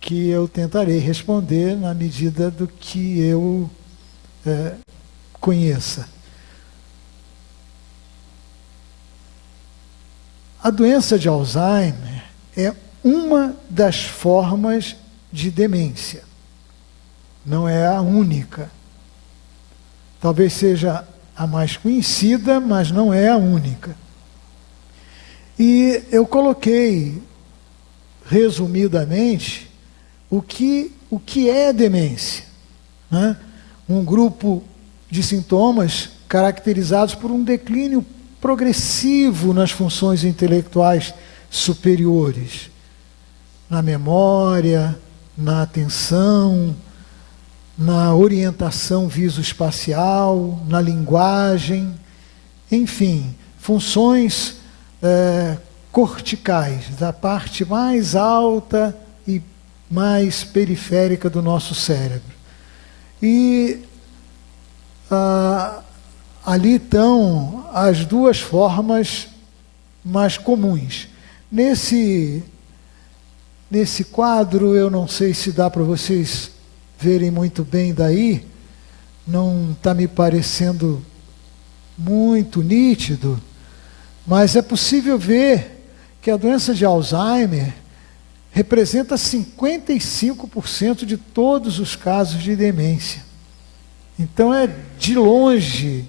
que eu tentarei responder na medida do que eu conheça. A doença de Alzheimer é uma das formas de demência. Não é a única. Talvez seja a mais conhecida, mas não é a única. E eu coloquei, resumidamente, o que é demência, né? Um grupo de sintomas caracterizados por um declínio progressivo nas funções intelectuais superiores, na memória, na atenção, na orientação visoespacial, na linguagem, enfim, funções corticais, da parte mais alta e mais periférica do nosso cérebro. E ali estão as duas formas mais comuns. Nesse quadro, eu não sei se dá para vocês verem muito bem daí, não está me parecendo muito nítido, mas é possível ver que a doença de Alzheimer representa 55% de todos os casos de demência. Então é, de longe,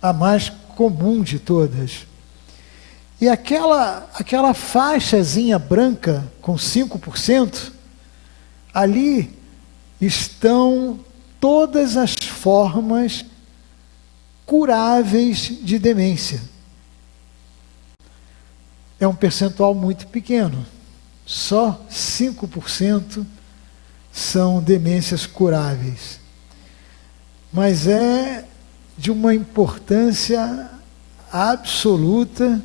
a mais comum de todas. E aquela faixazinha branca com 5%, ali estão todas as formas curáveis de demência. É um percentual muito pequeno. Só 5% são demências curáveis. Mas é de uma importância absoluta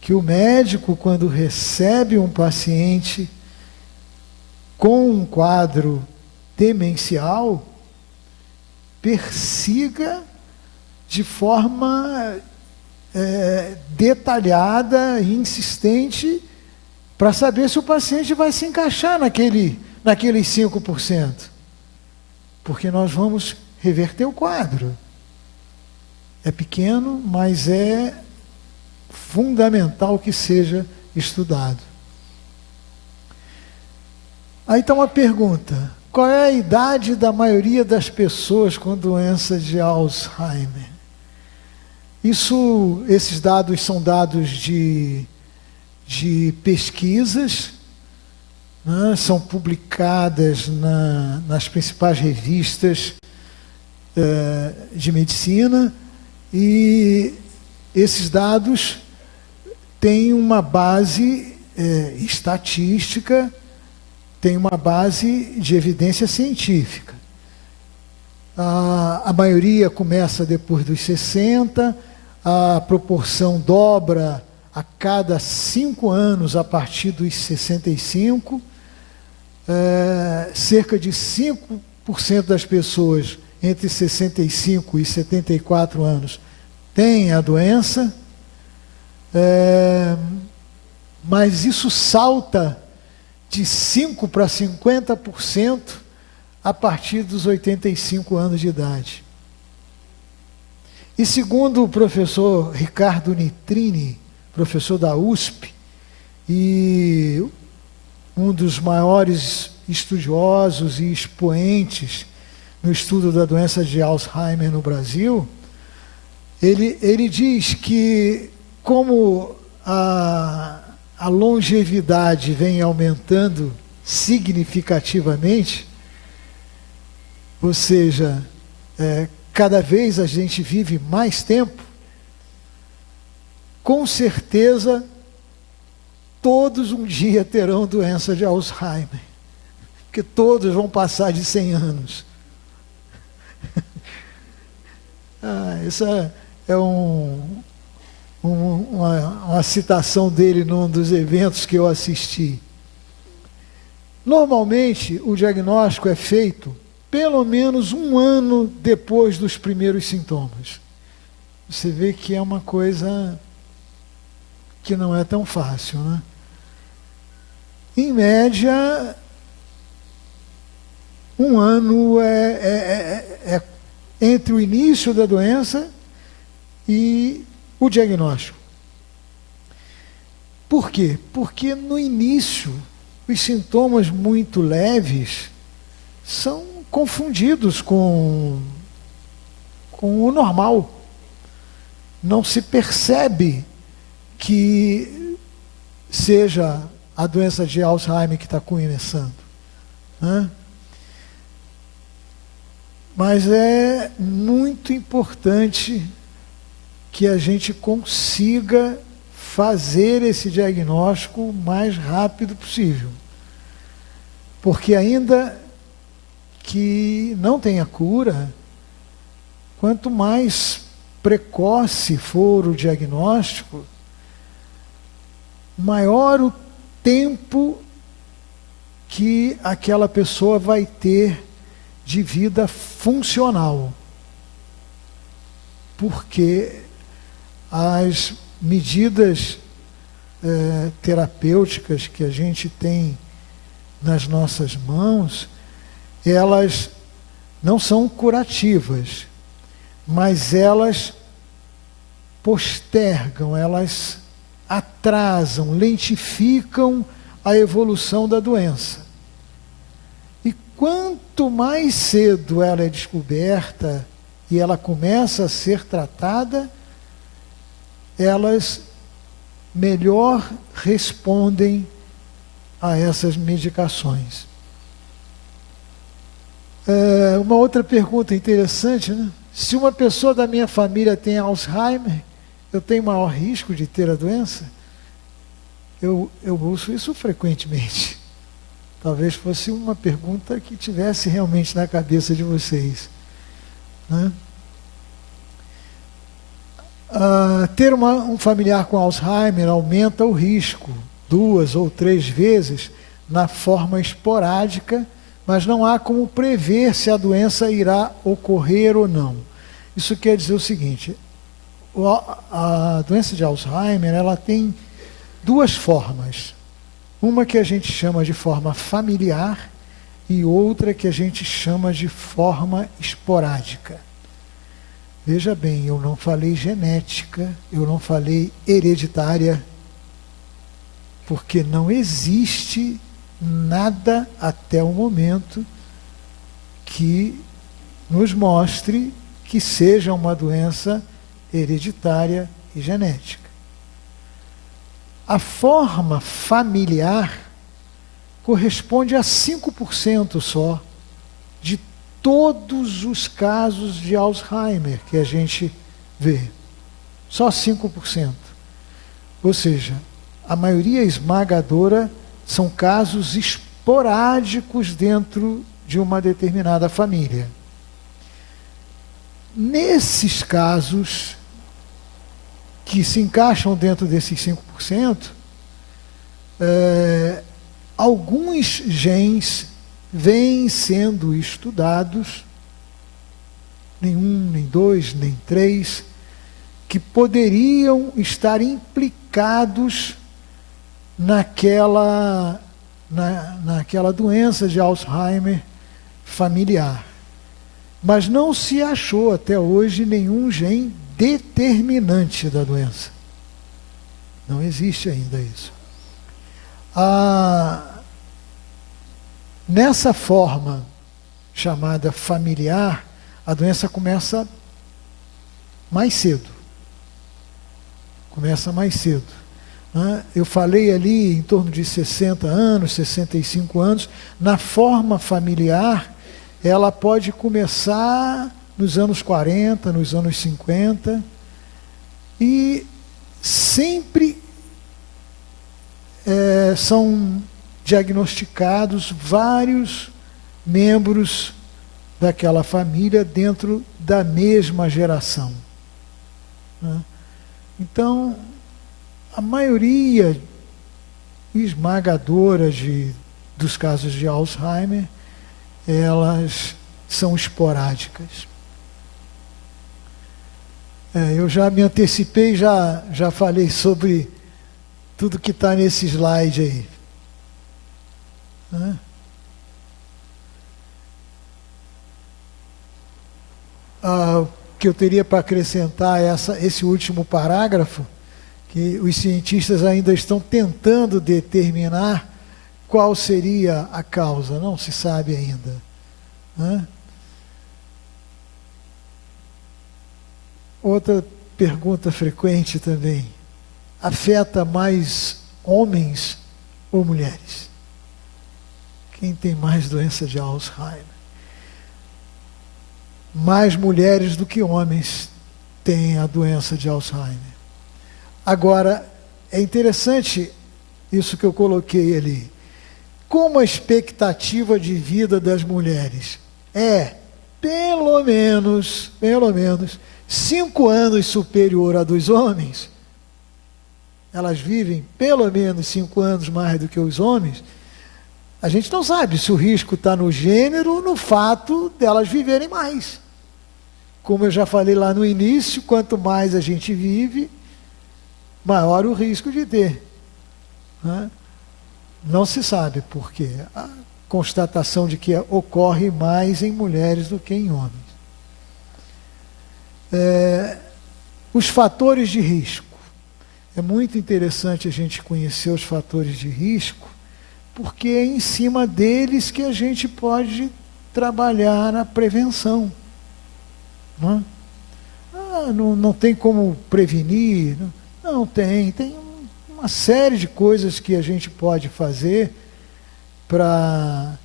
que o médico, quando recebe um paciente com um quadro demencial, persiga de forma detalhada e insistente para saber se o paciente vai se encaixar naqueles 5%. Porque nós vamos reverter o quadro. É pequeno, mas é fundamental que seja estudado. Aí está uma pergunta: qual é a idade da maioria das pessoas com doença de Alzheimer? Esses dados são dados de pesquisas, né? São publicadas nas principais revistas de medicina, e esses dados têm uma base estatística, têm uma base de evidência científica. A maioria começa depois dos 60, a proporção dobra a cada 5 anos a partir dos 65, cerca de 5% das pessoas entre 65 e 74 anos têm a doença, mas isso salta de 5% para 50% a partir dos 85 anos de idade. E segundo o professor Ricardo Nitrini, professor da USP, e um dos maiores estudiosos e expoentes no estudo da doença de Alzheimer no Brasil, ele diz que, como a longevidade vem aumentando significativamente, ou seja, cada vez a gente vive mais tempo, com certeza todos um dia terão doença de Alzheimer, porque todos vão passar de 100 anos. Essa é uma citação dele num dos eventos que eu assisti. Normalmente, o diagnóstico é feito pelo menos 1 ano depois dos primeiros sintomas. Você vê que é uma coisa que não é tão fácil, né? Em média, Um ano é entre o início da doença e o diagnóstico. Por quê? Porque no início, os sintomas muito leves são confundidos com o normal. Não se percebe que seja a doença de Alzheimer que está começando, né? Mas é muito importante que a gente consiga fazer esse diagnóstico o mais rápido possível. Porque ainda que não tenha cura, quanto mais precoce for o diagnóstico, maior o tempo que aquela pessoa vai ter de vida funcional. Porque as medidas terapêuticas que a gente tem nas nossas mãos, elas não são curativas, mas elas postergam, elas atrasam, lentificam a evolução da doença. E quanto mais cedo ela é descoberta e ela começa a ser tratada, elas melhor respondem a essas medicações. Uma outra pergunta interessante, né? Se uma pessoa da minha família tem Alzheimer, eu tenho maior risco de ter a doença? Eu ouço isso frequentemente. Talvez fosse uma pergunta que tivesse realmente na cabeça de vocês, né? Ter um familiar com Alzheimer aumenta o risco 2 ou 3 vezes na forma esporádica, mas não há como prever se a doença irá ocorrer ou não. Isso quer dizer o seguinte: a doença de Alzheimer, ela tem 2 formas. Uma que a gente chama de forma familiar e outra que a gente chama de forma esporádica. Veja bem, eu não falei genética, eu não falei hereditária, porque não existe nada até o momento que nos mostre que seja uma doença hereditária e genética. A forma familiar corresponde a 5% só de todos os casos de Alzheimer que a gente vê. Só 5%. Ou seja, a maioria esmagadora são casos esporádicos dentro de uma determinada família. Nesses casos, que se encaixam dentro desses 5%, alguns genes vêm sendo estudados, nem 1, nem 2, nem 3, que poderiam estar implicados naquela doença de Alzheimer familiar. Mas não se achou até hoje nenhum gene determinante da doença. Não existe ainda isso. Nessa forma chamada familiar, a doença começa mais cedo. Começa mais cedo. Eu falei ali em torno de 60 anos, 65 anos. Na forma familiar, ela pode começar nos anos 40, nos anos 50, e sempre são diagnosticados vários membros daquela família dentro da mesma geração, né? Então, a maioria esmagadora dos casos de Alzheimer, elas são esporádicas. Eu já me antecipei, já falei sobre tudo que está nesse slide aí, né? O que eu teria para acrescentar é esse último parágrafo, que os cientistas ainda estão tentando determinar qual seria a causa, não se sabe ainda, né? Outra pergunta frequente também: afeta mais homens ou mulheres? Quem tem mais doença de Alzheimer? Mais mulheres do que homens têm a doença de Alzheimer. Agora, é interessante isso que eu coloquei ali. Como a expectativa de vida das mulheres é pelo menos 5 anos superior à dos homens, elas vivem pelo menos 5 anos mais do que os homens, a gente não sabe se o risco está no gênero ou no fato delas viverem mais. Como eu já falei lá no início, quanto mais a gente vive, maior o risco de ter, né? Não se sabe por quê. A constatação de que ocorre mais em mulheres do que em homens. Os fatores de risco. É muito interessante a gente conhecer os fatores de risco, porque é em cima deles que a gente pode trabalhar a prevenção. Não, não tem como prevenir. Não tem. Tem uma série de coisas que a gente pode fazer para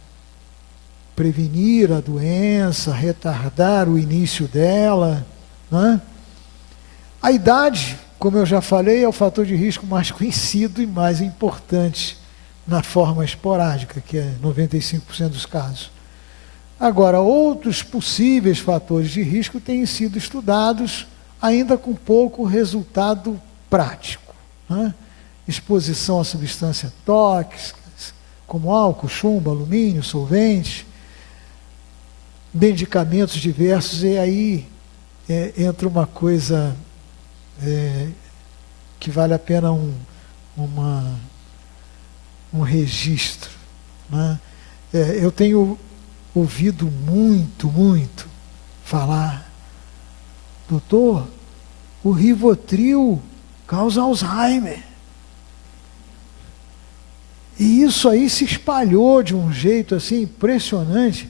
prevenir a doença, retardar o início dela, né? A idade, como eu já falei, é o fator de risco mais conhecido e mais importante na forma esporádica, que é 95% dos casos. Agora, outros possíveis fatores de risco têm sido estudados, ainda com pouco resultado prático, né? Exposição a substâncias tóxicas, como álcool, chumbo, alumínio, solventes, medicamentos diversos, e aí entra uma coisa que vale a pena um registro, né? Eu tenho ouvido muito falar: doutor, o Rivotril causa Alzheimer. E isso aí se espalhou de um jeito assim impressionante,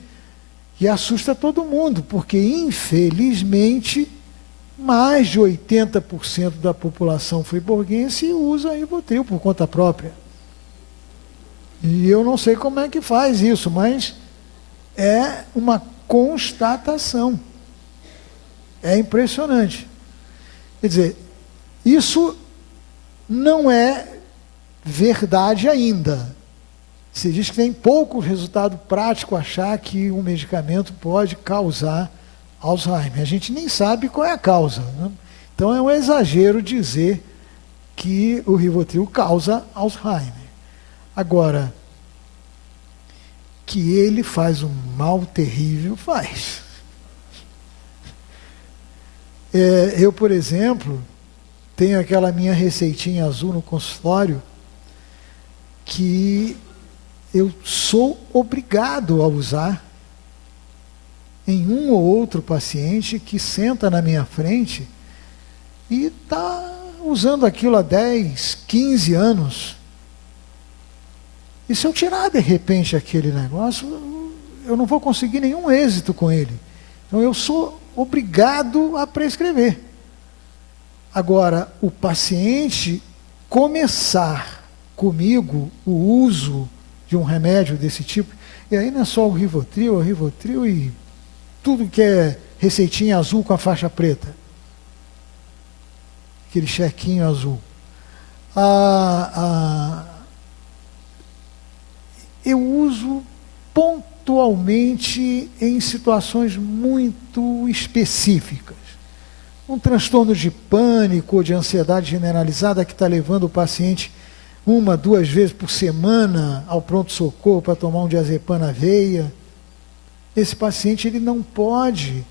que assusta todo mundo, porque infelizmente mais de 80% da população friburguense usa Rivotril por conta própria. E eu não sei como é que faz isso, mas é uma constatação. É impressionante. Quer dizer, isso não é verdade ainda. Se diz que tem pouco resultado prático achar que um medicamento pode causar Alzheimer. A gente nem sabe qual é a causa, né? Então é um exagero dizer que o Rivotril causa Alzheimer. Agora, que ele faz um mal terrível, faz. Eu, por exemplo, tenho aquela minha receitinha azul no consultório, que eu sou obrigado a usar em um ou outro paciente que senta na minha frente e está usando aquilo há 10, 15 anos. E se eu tirar de repente aquele negócio, eu não vou conseguir nenhum êxito com ele. Então eu sou obrigado a prescrever. Agora, o paciente começar comigo o uso de um remédio desse tipo, e aí não é só o Rivotril e tudo que é receitinha azul com a faixa preta, aquele chequinho azul. Eu uso pontualmente em situações muito específicas. Um transtorno de pânico ou de ansiedade generalizada que está levando o paciente 1, 2 vezes por semana ao pronto-socorro para tomar um diazepam na veia. Esse paciente ele não pode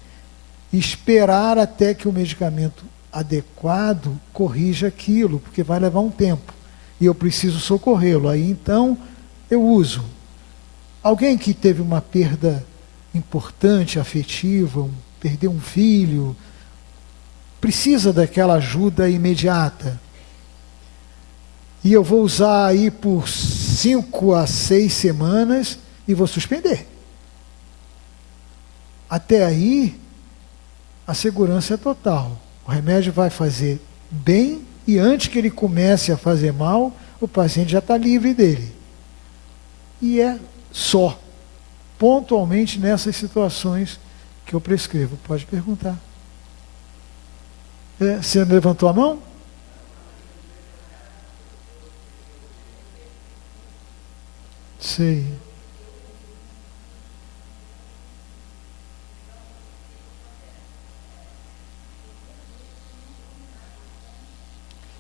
esperar até que o medicamento adequado corrija aquilo, porque vai levar um tempo. E eu preciso socorrê-lo. Aí então eu uso. Alguém que teve uma perda importante, afetiva, perdeu um filho, precisa daquela ajuda imediata. E eu vou usar aí por 5 a 6 semanas e vou suspender. Até aí, a segurança é total. O remédio vai fazer bem e antes que ele comece a fazer mal, o paciente já está livre dele. E é só, pontualmente nessas situações que eu prescrevo. Pode perguntar. Você levantou a mão? Sei.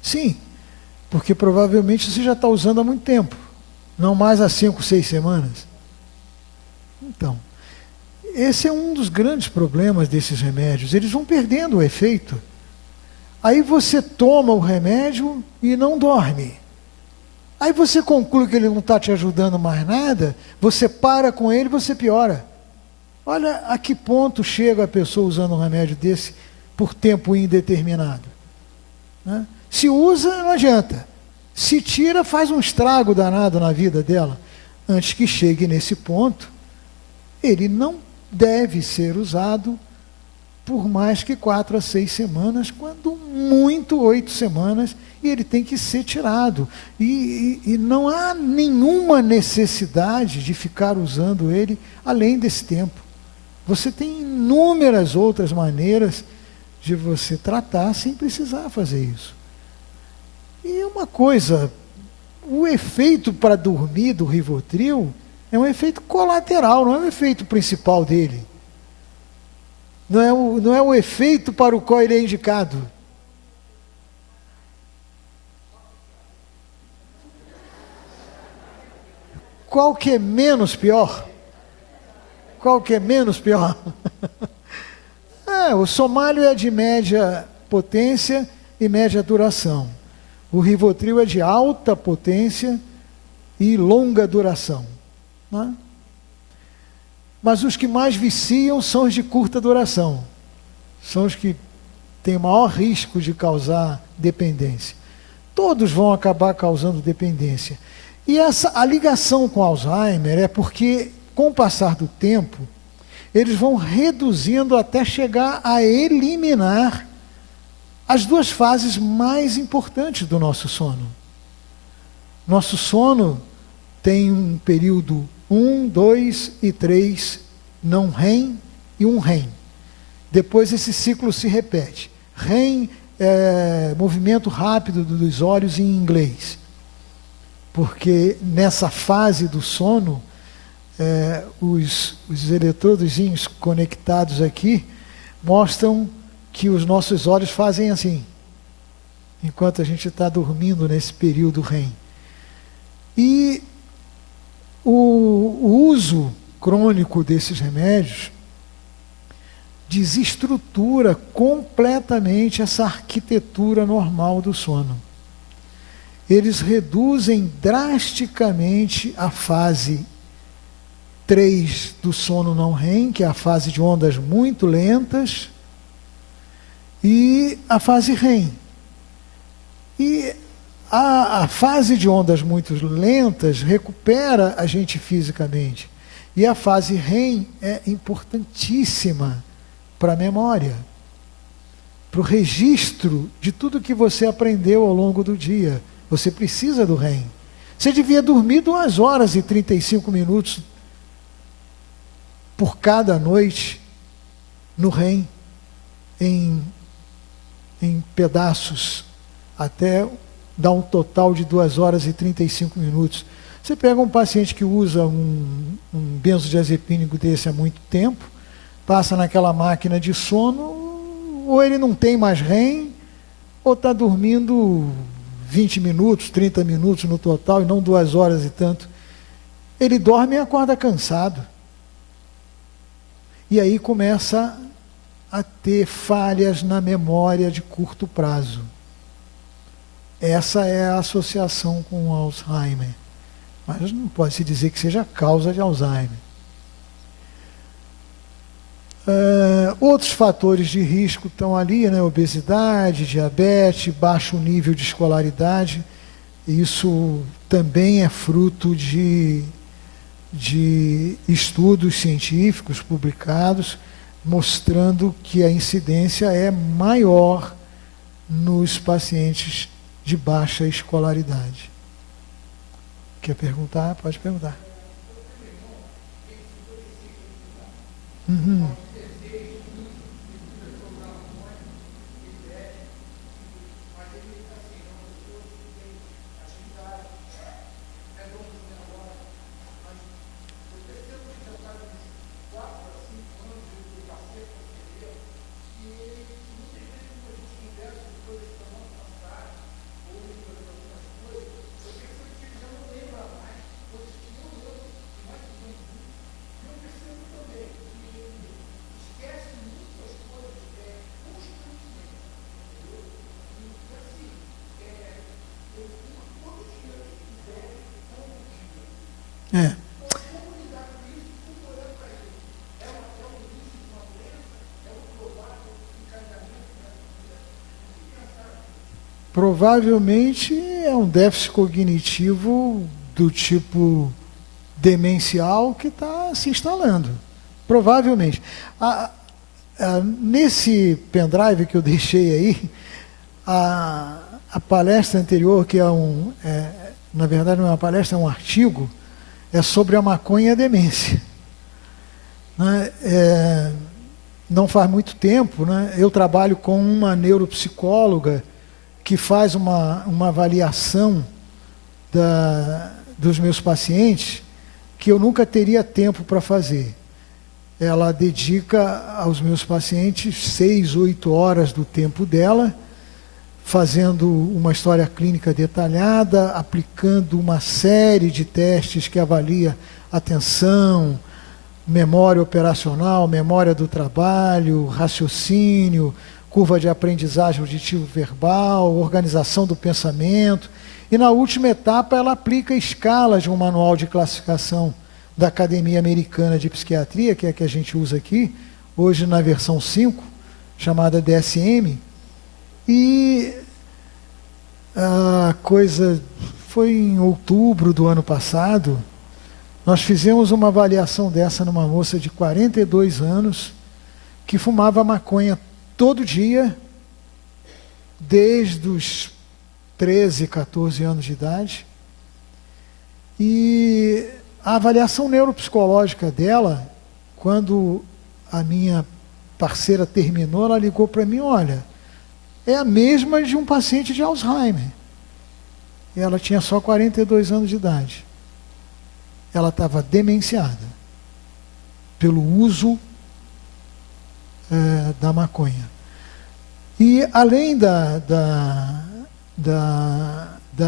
Sim, porque provavelmente você já está usando há muito tempo, não mais há 5, 6 semanas. Então, esse é um dos grandes problemas desses remédios, eles vão perdendo o efeito. Aí você toma o remédio e não dorme. Aí você conclui que ele não está te ajudando mais nada, você para com ele e você piora. Olha a que ponto chega a pessoa usando um remédio desse por tempo indeterminado. Né? Se usa, não adianta. Se tira, faz um estrago danado na vida dela. Antes que chegue nesse ponto, ele não deve ser usado por mais que 4 a 6 semanas, quando muito 8 semanas, e ele tem que ser tirado. E não há nenhuma necessidade de ficar usando ele além desse tempo. Você tem inúmeras outras maneiras de você tratar sem precisar fazer isso. E uma coisa, o efeito para dormir do Rivotril é um efeito colateral, não é o efeito principal dele. Não é o efeito para o qual ele é indicado. Qual que é menos pior? Qual que é menos pior? O Somalio é de média potência e média duração. O Rivotril é de alta potência e longa duração. Né? Mas os que mais viciam são os de curta duração. São os que têm maior risco de causar dependência. Todos vão acabar causando dependência. E a ligação com Alzheimer é porque, com o passar do tempo, eles vão reduzindo até chegar a eliminar as 2 fases mais importantes do nosso sono. Nosso sono tem um período 1, 2 e 3 não REM e um REM. Depois esse ciclo se repete. REM é movimento rápido dos olhos em inglês. Porque nessa fase do sono, os eletrodozinhos conectados aqui mostram que os nossos olhos fazem assim, enquanto a gente está dormindo nesse período REM. E o uso crônico desses remédios desestrutura completamente essa arquitetura normal do sono. Eles reduzem drasticamente a fase 3 do sono não REM, que é a fase de ondas muito lentas, e a fase REM. E a fase de ondas muito lentas recupera a gente fisicamente. E a fase REM é importantíssima para a memória, para o registro de tudo que você aprendeu ao longo do dia. Você precisa do REM. Você devia dormir 2 horas e 35 minutos por cada noite no REM, em pedaços, até dar um total de 2 horas e 35 minutos. Você pega um paciente que usa um benzodiazepínico desse há muito tempo, passa naquela máquina de sono, ou ele não tem mais REM, ou está dormindo 20 minutos, 30 minutos no total, e não 2 horas e tanto. Ele dorme e acorda cansado. E aí começa a ter falhas na memória de curto prazo. Essa é a associação com o Alzheimer. Mas não pode se dizer que seja a causa de Alzheimer. Outros fatores de risco estão ali, né? Obesidade, diabetes, baixo nível de escolaridade. Isso também é fruto de estudos científicos publicados, mostrando que a incidência é maior nos pacientes de baixa escolaridade. Quer perguntar? Pode perguntar. Uhum. É. Provavelmente é um déficit cognitivo do tipo demencial que está se instalando. Provavelmente. Nesse pendrive que eu deixei aí, a palestra anterior, que na verdade não é uma palestra, é um artigo, é sobre a maconha e a demência. Né? Não faz muito tempo, né? Eu trabalho com uma neuropsicóloga que faz uma avaliação dos meus pacientes que eu nunca teria tempo para fazer. Ela dedica aos meus pacientes 6, 8 horas do tempo dela, fazendo uma história clínica detalhada, aplicando uma série de testes que avalia atenção, memória operacional, memória do trabalho, raciocínio, curva de aprendizagem auditivo-verbal, organização do pensamento. E na última etapa ela aplica escalas de um manual de classificação da Academia Americana de Psiquiatria, que é a que a gente usa aqui, hoje na versão 5, chamada DSM. E a coisa foi em outubro do ano passado, nós fizemos uma avaliação dessa numa moça de 42 anos, que fumava maconha todo dia, desde os 13, 14 anos de idade. E a avaliação neuropsicológica dela, quando a minha parceira terminou, ela ligou para mim, olha, é a mesma de um paciente de Alzheimer. E ela tinha só 42 anos de idade. Ela estava demenciada pelo uso da maconha. E além da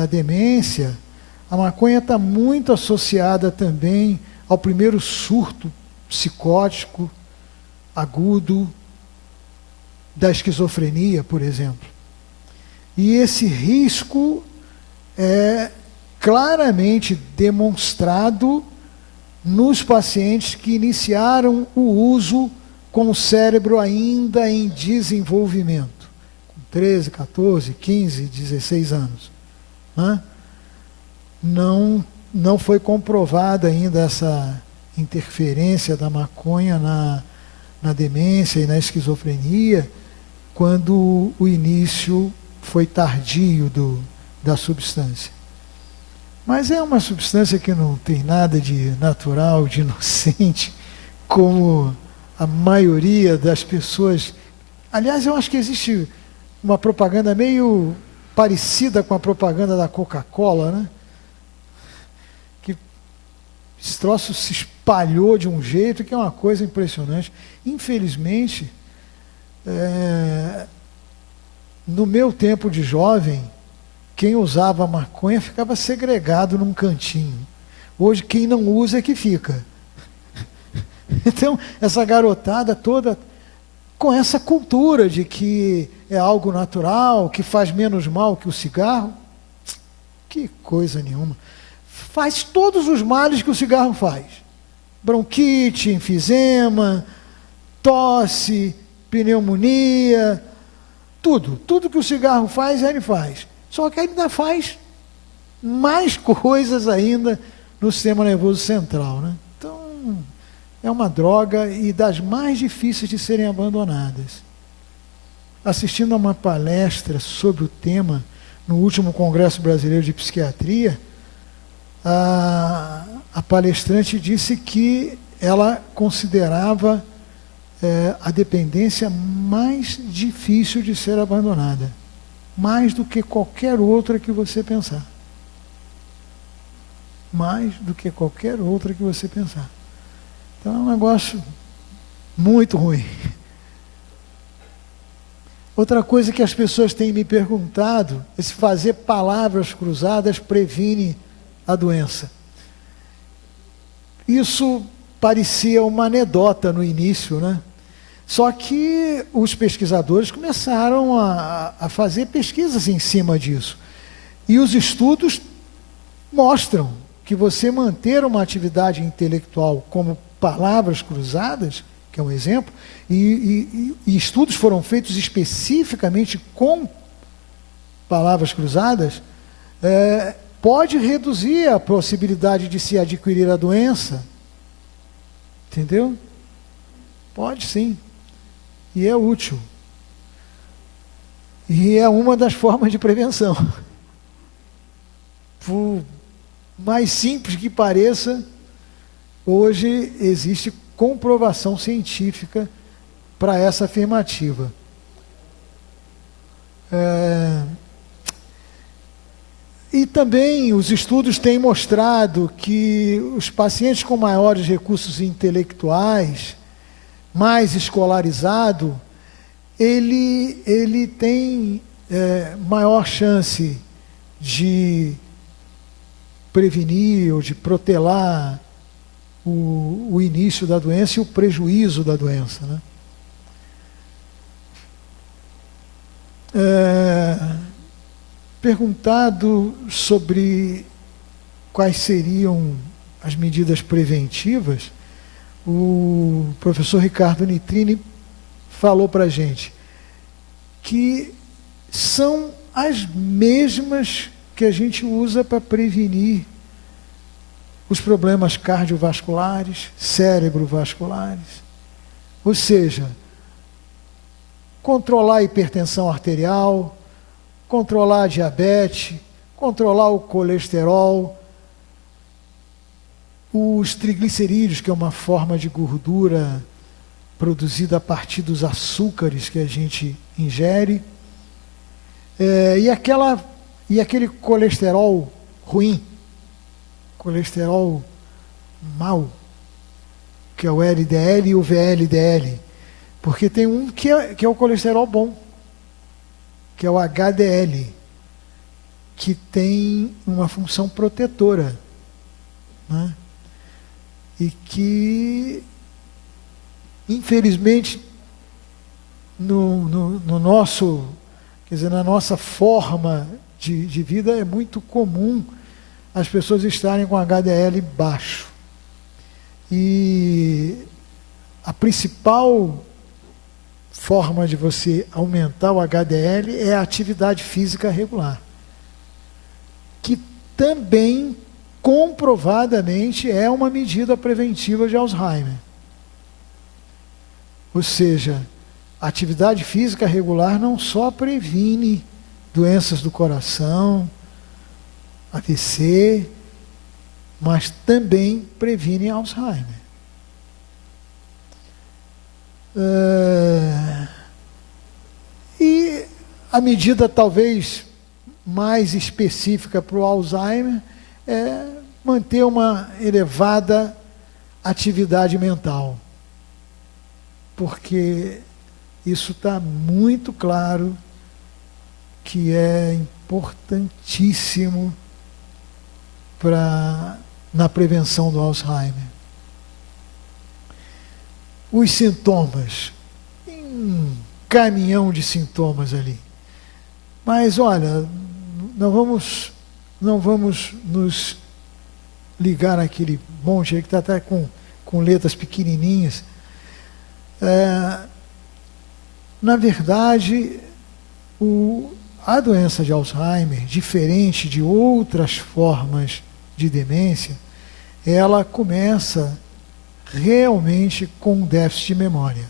demência, a maconha está muito associada também ao primeiro surto psicótico agudo da esquizofrenia, por exemplo. E esse risco é claramente demonstrado nos pacientes que iniciaram o uso com o cérebro ainda em desenvolvimento, com 13, 14, 15, 16 anos. Né? Não foi comprovada ainda essa interferência da maconha na demência e na esquizofrenia, quando o início foi tardio da substância. Mas é uma substância que não tem nada de natural, de inocente, como a maioria das pessoas. Aliás, eu acho que existe uma propaganda meio parecida com a propaganda da Coca-Cola, né? Que esse troço se espalhou de um jeito que é uma coisa impressionante. Infelizmente, no meu tempo de jovem, quem usava maconha ficava segregado num cantinho. Hoje, quem não usa é que fica. Então, essa garotada toda com essa cultura de que é algo natural, que faz menos mal que o cigarro, que coisa nenhuma. Faz todos os males que o cigarro faz. Bronquite, enfisema, tosse, pneumonia, tudo que o cigarro faz, ele faz. Só que ele ainda faz mais coisas ainda no sistema nervoso central, né? Então, é uma droga e das mais difíceis de serem abandonadas. Assistindo a uma palestra sobre o tema no último Congresso Brasileiro de Psiquiatria, a palestrante disse que ela considerava a dependência mais difícil de ser abandonada, mais do que qualquer outra que você pensar. Mais do que qualquer outra que você pensar. Então é um negócio muito ruim. Outra coisa que as pessoas têm me perguntado é se fazer palavras cruzadas previne a doença. Isso parecia uma anedota no início, né? Só que os pesquisadores começaram a fazer pesquisas em cima disso. E os estudos mostram que você manter uma atividade intelectual como palavras cruzadas, que é um exemplo, e estudos foram feitos especificamente com palavras cruzadas, pode reduzir a possibilidade de se adquirir a doença. Entendeu? Pode sim. E é útil. E é uma das formas de prevenção. Por mais simples que pareça, hoje existe comprovação científica para essa afirmativa. E também os estudos têm mostrado que os pacientes com maiores recursos intelectuais, mais escolarizado, ele tem maior chance de prevenir ou de protelar o início da doença e o prejuízo da doença, né? Perguntado sobre quais seriam as medidas preventivas, o professor Ricardo Nitrini falou para a gente que são as mesmas que a gente usa para prevenir os problemas cardiovasculares, cerebrovasculares. Ou seja, controlar a hipertensão arterial, controlar a diabetes, controlar o colesterol, os triglicerídeos, que é uma forma de gordura produzida a partir dos açúcares que a gente ingere, e aquele colesterol ruim, colesterol mau, que é o LDL e o VLDL, porque tem um que é o colesterol bom, que é o HDL, que tem uma função protetora, né? E que, infelizmente, no nosso, quer dizer, na nossa forma de vida, é muito comum as pessoas estarem com HDL baixo. E a principal forma de você aumentar o HDL é a atividade física regular, que também comprovadamente é uma medida preventiva de Alzheimer. Ou seja, a atividade física regular não só previne doenças do coração, AVC, mas também previne Alzheimer. E a medida talvez mais específica para o Alzheimer é manter uma elevada atividade mental, porque isso está muito claro que é importantíssimo na prevenção do Alzheimer. Os sintomas, um caminhão de sintomas ali. Mas olha, não vamos nos ligar naquele monte aí que está até com letras pequenininhas. Na verdade, a doença de Alzheimer, diferente de outras formas de demência, ela começa realmente com déficit de memória.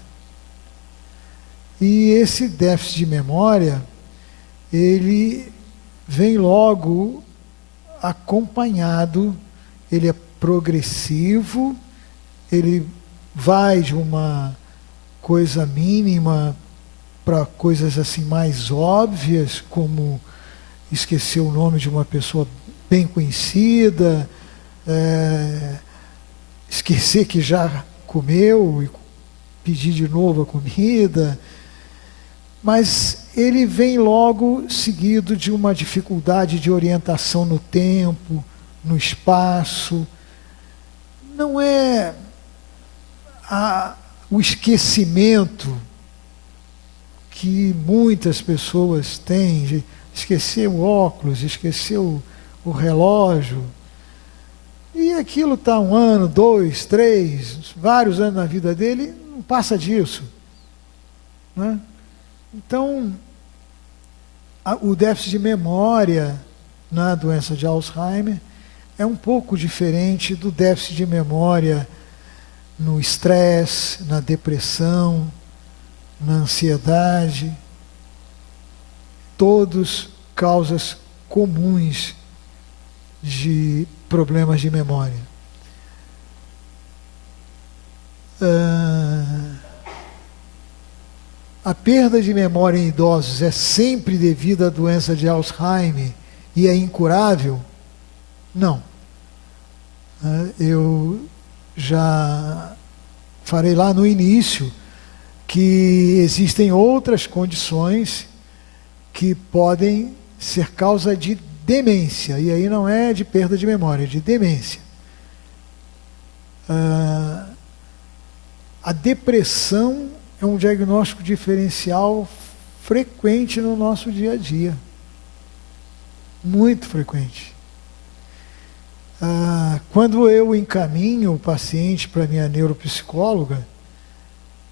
E esse déficit de memória, ele vem logo acompanhado, ele é progressivo, ele vai de uma coisa mínima para coisas assim mais óbvias, como esquecer o nome de uma pessoa bem conhecida, esquecer que já comeu e pedir de novo a comida, mas ele vem logo seguido de uma dificuldade de orientação no tempo, no espaço. Não é o esquecimento que muitas pessoas têm, de esquecer o óculos, esquecer o relógio, e aquilo está 1 ano, 2, 3, vários anos na vida dele, não passa disso, né? Então, o déficit de memória na doença de Alzheimer é um pouco diferente do déficit de memória no estresse, na depressão, na ansiedade, todos causas comuns de problemas de memória. A perda de memória em idosos é sempre devida à doença de Alzheimer e é incurável? Não. Eu já falei lá no início que existem outras condições que podem ser causa de demência, e aí não é de perda de memória, é de demência. A depressão é um diagnóstico diferencial frequente no nosso dia a dia, muito frequente. Quando eu encaminho o paciente para a minha neuropsicóloga,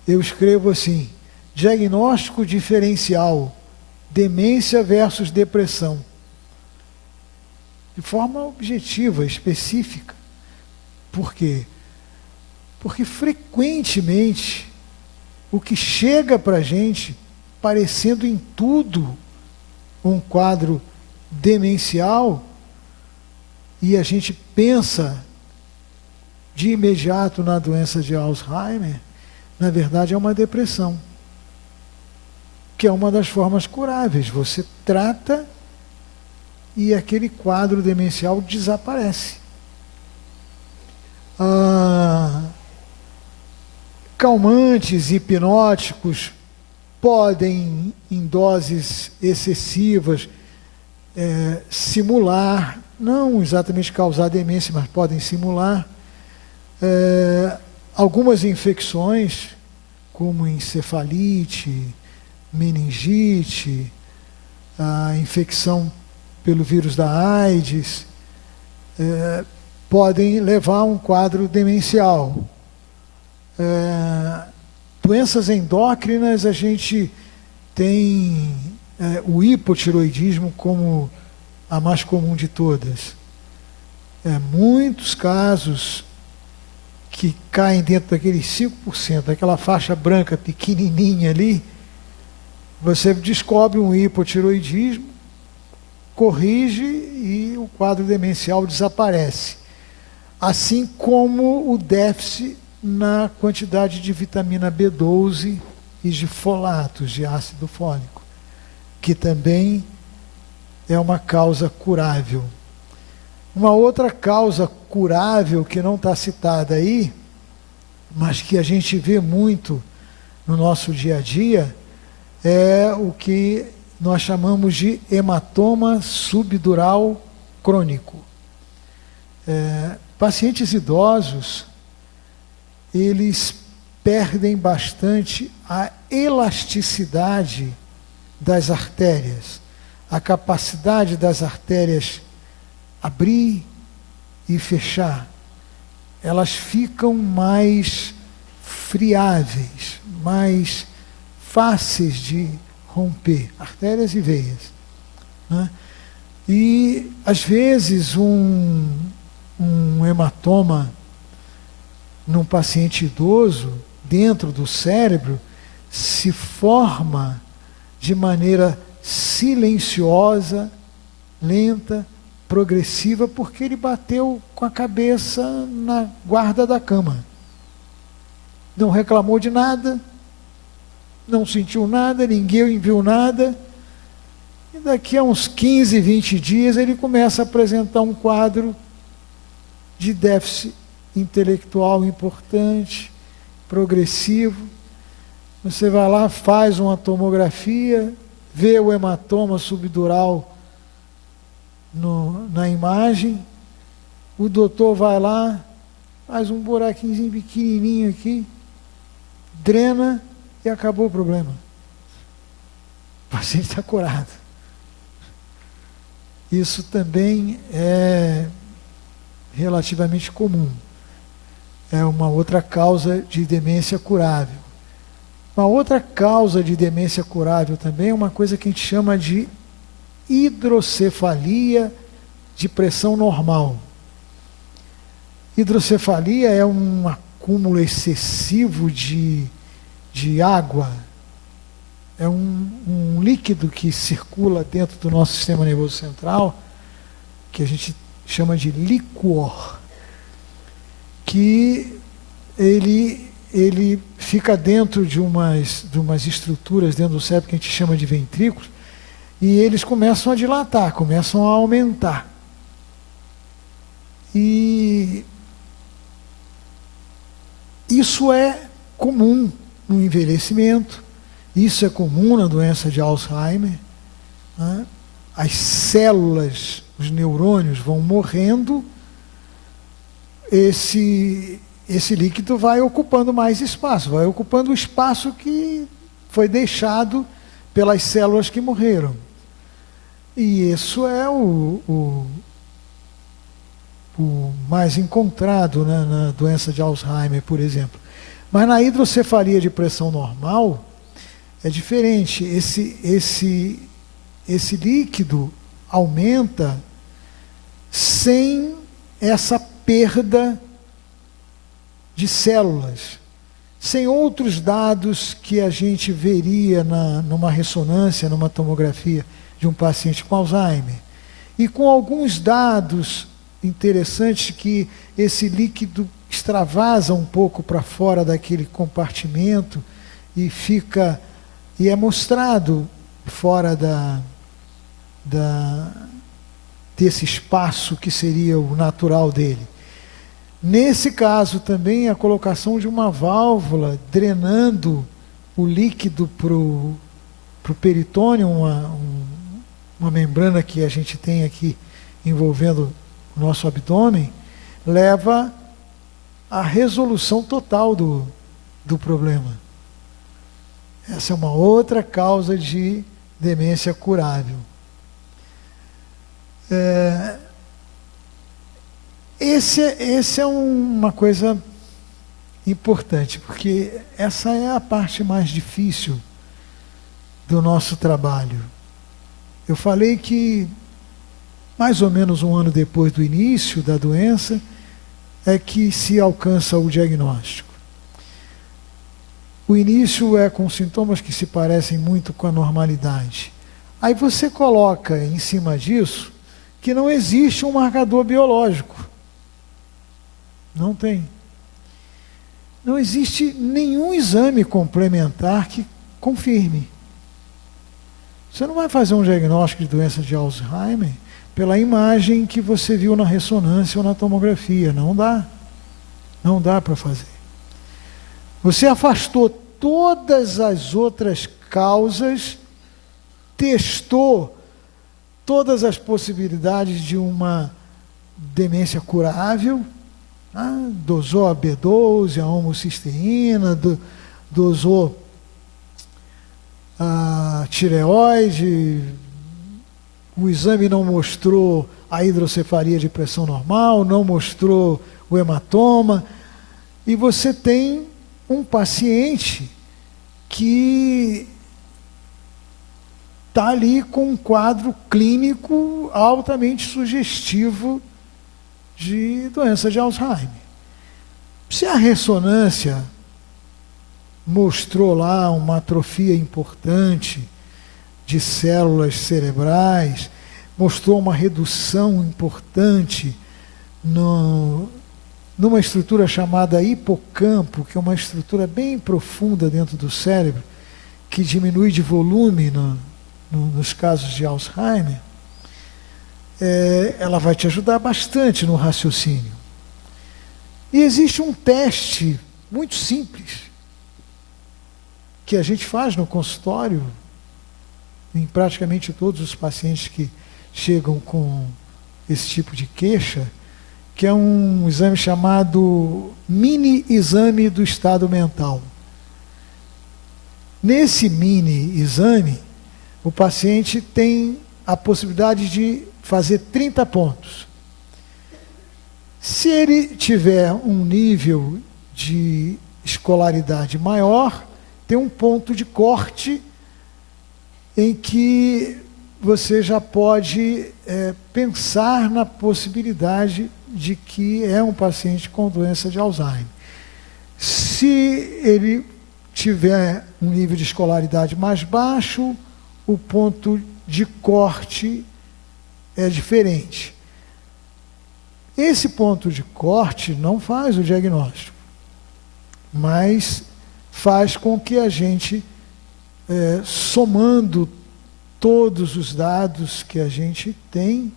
eu escrevo assim: diagnóstico diferencial, demência versus depressão. De forma objetiva, específica. Por quê? Porque frequentemente o que chega para a gente, parecendo em tudo um quadro demencial, e a gente pensa de imediato na doença de Alzheimer, na verdade é uma depressão, que é uma das formas curáveis. Você trata e aquele quadro demencial desaparece. Calmantes e hipnóticos podem, em doses excessivas, simular, não exatamente causar demência, mas podem simular algumas infecções, como encefalite, meningite, a infecção pelo vírus da AIDS, podem levar a um quadro demencial. Doenças endócrinas, a gente tem o hipotiroidismo como a mais comum de todas. Muitos casos que caem dentro daqueles 5%, daquela faixa branca pequenininha ali, você descobre um hipotiroidismo, corrige e o quadro demencial desaparece. Assim como o déficit na quantidade de vitamina B12 e de folatos, de ácido fólico, que também é uma causa curável. Uma outra causa curável que não está citada aí, mas que a gente vê muito no nosso dia a dia, é o que nós chamamos de hematoma subdural crônico. Pacientes idosos, eles perdem bastante a elasticidade das artérias, a capacidade das artérias abrir e fechar. Elas ficam mais friáveis, mais fáceis de romper, artérias e veias, né? E, às vezes, um hematoma num paciente idoso, dentro do cérebro, se forma de maneira silenciosa, lenta, progressiva, porque ele bateu com a cabeça na guarda da cama. Não reclamou de nada, não sentiu nada, ninguém viu nada. E daqui a uns 15, 20 dias ele começa a apresentar um quadro de déficit intelectual importante, progressivo. Você vai lá, faz uma tomografia, vê o hematoma subdural na imagem, o doutor vai lá, faz um buraquinho pequenininho aqui, drena e acabou o problema. O paciente está curado. Isso também é relativamente comum. É uma outra causa de demência curável. Uma outra causa de demência curável também é uma coisa que a gente chama de hidrocefalia de pressão normal. Hidrocefalia é um acúmulo excessivo de água. É um líquido que circula dentro do nosso sistema nervoso central, que a gente chama de líquor, que ele fica dentro de umas estruturas dentro do cérebro que a gente chama de ventrículos, e eles começam a dilatar, começam a aumentar. E isso é comum no envelhecimento, isso é comum na doença de Alzheimer, né? As células, os neurônios vão morrendo, esse líquido vai ocupando mais espaço, vai ocupando o espaço que foi deixado pelas células que morreram. E isso é o mais encontrado, né, na doença de Alzheimer, por exemplo. Mas na hidrocefalia de pressão normal, é diferente. Esse líquido aumenta sem essa perda de células, sem outros dados que a gente veria numa ressonância, numa tomografia de um paciente com Alzheimer. E com alguns dados interessantes que esse líquido extravasa um pouco para fora daquele compartimento e é mostrado fora desse espaço que seria o natural dele. Nesse caso também a colocação de uma válvula drenando o líquido para o peritônio, uma membrana que a gente tem aqui envolvendo o nosso abdômen, leva à resolução total do problema. Essa é uma outra causa de demência curável. Esse é uma coisa importante, porque essa é a parte mais difícil do nosso trabalho. Eu falei que mais ou menos um ano depois do início da doença é que se alcança o diagnóstico. O início é com sintomas que se parecem muito com a normalidade. Aí você coloca em cima disso que não existe um marcador biológico. Não tem. Não existe nenhum exame complementar que confirme. Você não vai fazer um diagnóstico de doença de Alzheimer pela imagem que você viu na ressonância ou na tomografia. Não dá. Não dá para fazer. Você afastou todas as outras causas, testou todas as possibilidades de uma demência curável, dosou a B12, a homocisteína, dosou a tireoide, o exame não mostrou a hidrocefalia de pressão normal, não mostrou o hematoma, e você tem um paciente que está ali com um quadro clínico altamente sugestivo de doença de Alzheimer. Se a ressonância mostrou lá uma atrofia importante de células cerebrais, mostrou uma redução importante numa estrutura chamada hipocampo, que é uma estrutura bem profunda dentro do cérebro, que diminui de volume nos casos de Alzheimer, ela vai te ajudar bastante no raciocínio. E existe um teste muito simples, que a gente faz no consultório, em praticamente todos os pacientes que chegam com esse tipo de queixa, que é um exame chamado mini exame do estado mental. Nesse mini exame, o paciente tem a possibilidade de fazer 30 pontos. Se ele tiver um nível de escolaridade maior, tem um ponto de corte em que você já pode pensar na possibilidade de que é um paciente com doença de Alzheimer. Se ele tiver um nível de escolaridade mais baixo, o ponto de corte é diferente. Esse ponto de corte não faz o diagnóstico, mas faz com que a gente, somando todos os dados que a gente tem,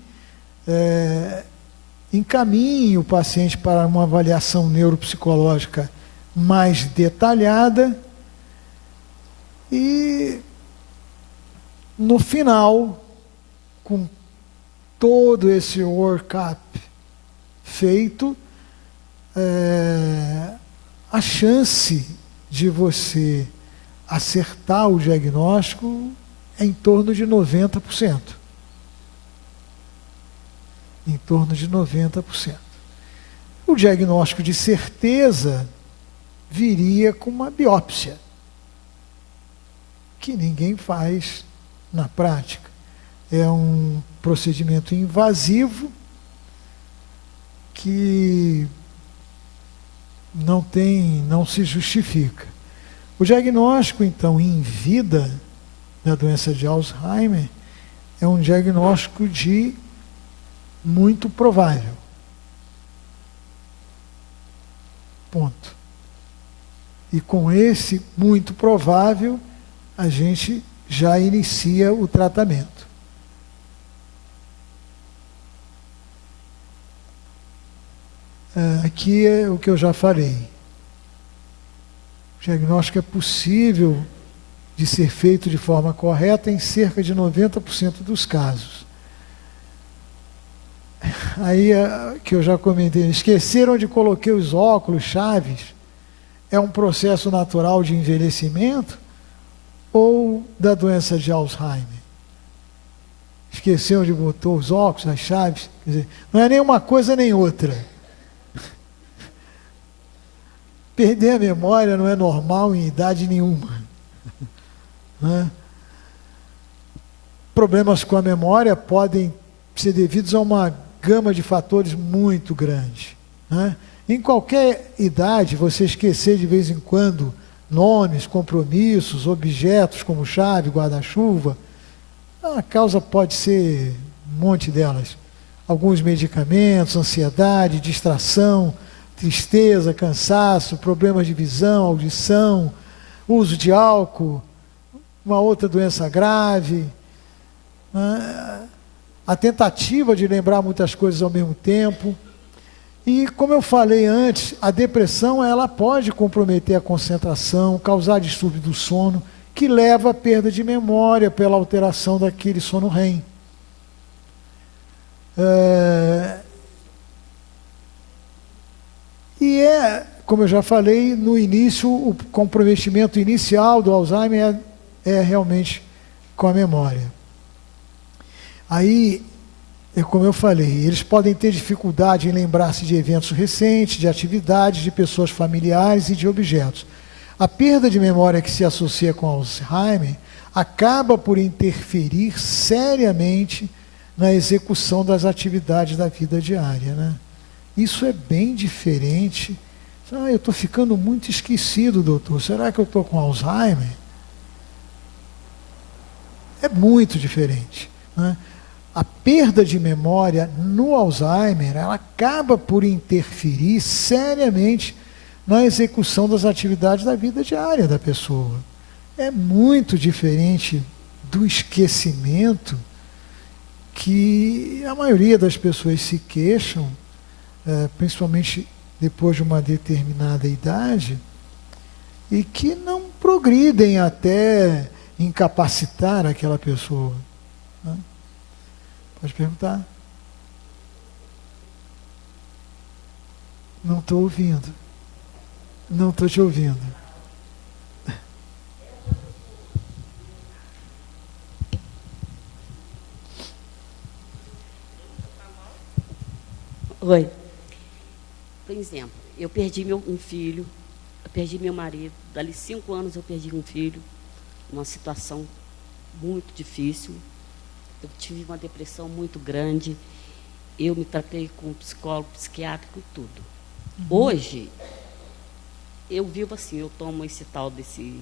encaminhe o paciente para uma avaliação neuropsicológica mais detalhada e, no final, com todo esse workup feito, a chance de você acertar o diagnóstico é em torno de 90%. Em torno de 90%. O diagnóstico de certeza viria com uma biópsia, que ninguém faz na prática. É um procedimento invasivo que não se justifica. O diagnóstico, então, em vida da doença de Alzheimer é um diagnóstico de muito provável. Ponto. E com esse muito provável, a gente já inicia o tratamento. Aqui é o que eu já falei. O diagnóstico é possível de ser feito de forma correta em cerca de 90% dos casos. Aí, que eu já comentei, esqueceram de colocar os óculos chaves, é um processo natural de envelhecimento ou da doença de Alzheimer? Esqueceram de botar os óculos, as chaves? Quer dizer, não é nem uma coisa nem outra. Perder a memória não é normal em idade nenhuma. Né? Problemas com a memória podem ser devidos a uma gama de fatores muito grande. Né? Em qualquer idade, você esquecer de vez em quando nomes, compromissos, objetos como chave, guarda-chuva, a causa pode ser um monte delas. Alguns medicamentos, ansiedade, distração, tristeza, cansaço, problemas de visão, audição, uso de álcool, uma outra doença grave, a tentativa de lembrar muitas coisas ao mesmo tempo. E, como eu falei antes, a depressão ela pode comprometer a concentração, causar distúrbio do sono, que leva à perda de memória pela alteração daquele sono REM. Como eu já falei, no início, o comprometimento inicial do Alzheimer é realmente com a memória. Aí, como eu falei, eles podem ter dificuldade em lembrar-se de eventos recentes, de atividades, de pessoas familiares e de objetos. A perda de memória que se associa com Alzheimer acaba por interferir seriamente na execução das atividades da vida diária, né? Isso é bem diferente. Eu estou ficando muito esquecido, doutor. Será que eu estou com Alzheimer? É muito diferente, né? A perda de memória no Alzheimer, ela acaba por interferir seriamente na execução das atividades da vida diária da pessoa. É muito diferente do esquecimento que a maioria das pessoas se queixam, principalmente depois de uma determinada idade, e que não progridem até incapacitar aquela pessoa, né? Pode perguntar. Não estou ouvindo. Não estou te ouvindo. Oi. Por exemplo, eu perdi um filho, eu perdi meu marido. Dali 5 anos eu perdi um filho, numa situação muito difícil. Eu tive uma depressão muito grande. Eu me tratei com um psicólogo, psiquiátrico e tudo. Hoje, eu vivo assim, eu tomo esse tal desse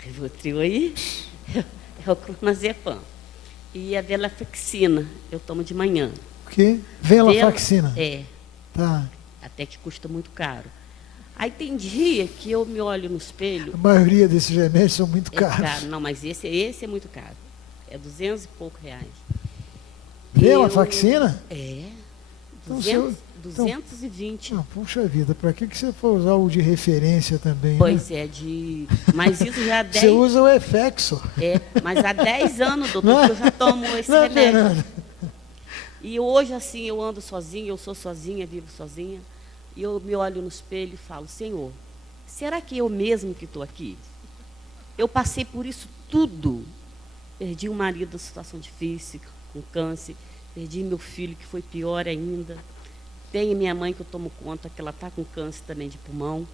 Rivotril aí, é o clonazepam. E a venlafaxina, eu tomo de manhã. O quê? Venlafaxina? É. Tá. Até que custa muito caro. Aí tem dia que eu me olho no espelho... A maioria desses remédios são muito caros. Caro. Não, mas esse é muito caro. É 200 e pouco reais. Venlafaxina? É. Então, 220. Não, puxa vida, para que você for usar o de referência também? Pois né? Mas isso já há 10... Você usa o Efexor. Mas há 10 anos, doutor, que eu já tomo esse remédio. E hoje, assim, eu ando sozinha, eu sou sozinha, vivo sozinha, e eu me olho no espelho e falo, Senhor, será que eu mesmo que estou aqui? Eu passei por isso tudo. Perdi um marido em situação difícil, com câncer, perdi meu filho, que foi pior ainda. Tenho minha mãe, que eu tomo conta, que ela está com câncer também de pulmão.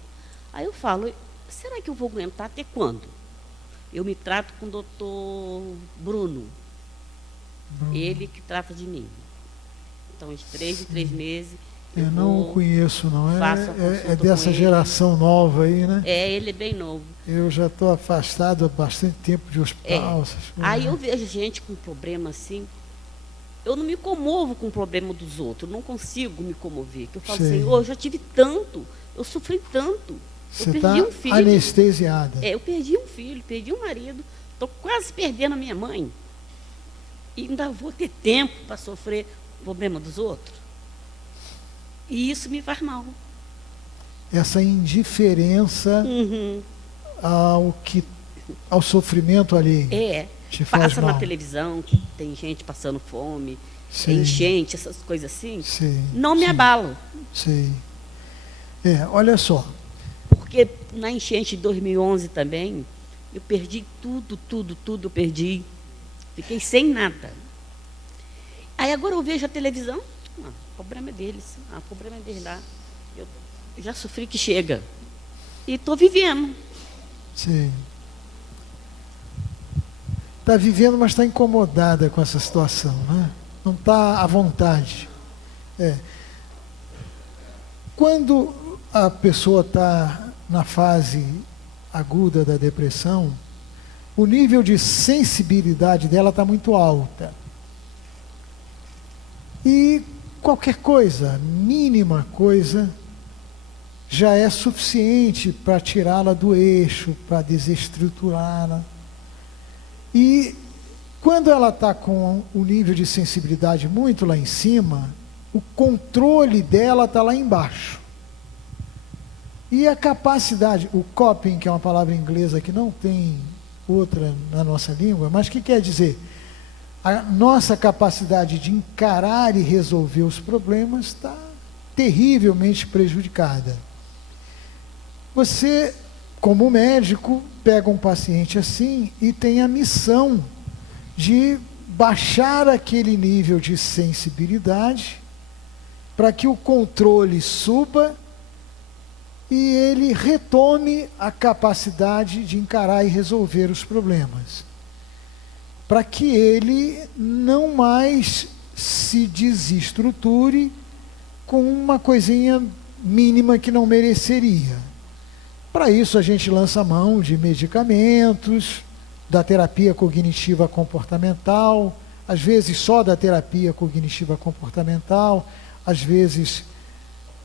Aí eu falo, será que eu vou aguentar até quando? Eu me trato com o doutor Bruno. Ele que trata de mim. Então, de 3 em 3 meses... Eu não conheço, não. É dessa com geração nova aí, né? Ele é bem novo. Eu já estou afastado há bastante tempo de hospital. Aí eu vejo gente com problema assim. Eu não me comovo com o problema dos outros. Não consigo me comover. Eu falo, Senhor, eu já tive tanto. Eu sofri tanto. Você está anestesiada. Eu perdi um filho, perdi um marido. Estou quase perdendo a minha mãe. E ainda vou ter tempo para sofrer o problema dos outros. E isso me faz mal. Essa indiferença ao sofrimento ali. Te faz passa mal. Na televisão, que tem gente passando fome, enchente, essas coisas assim. Não me abalo. Sim. Olha só. Porque na enchente de 2011 também, eu perdi tudo eu perdi. Fiquei sem nada. Aí agora eu vejo a televisão, o problema é deles, o problema é deles lá. Eu já sofri que chega. E estou vivendo. Sim. Está vivendo, mas está incomodada com essa situação, né? Não está à vontade. Quando a pessoa está na fase aguda da depressão, o nível de sensibilidade dela está muito alta. E qualquer coisa, mínima coisa, já é suficiente para tirá-la do eixo, para desestruturá-la. E quando ela está com o nível de sensibilidade muito lá em cima, o controle dela está lá embaixo. E a capacidade, o coping, que é uma palavra inglesa que não tem outra na nossa língua, mas que quer dizer, a nossa capacidade de encarar e resolver os problemas está terrivelmente prejudicada. Você, como médico, pega um paciente assim e tem a missão de baixar aquele nível de sensibilidade para que o controle suba e ele retome a capacidade de encarar e resolver os problemas, para que ele não mais se desestruture com uma coisinha mínima que não mereceria. Para isso a gente lança mão de medicamentos, da terapia cognitiva comportamental, às vezes só da terapia cognitiva comportamental, às vezes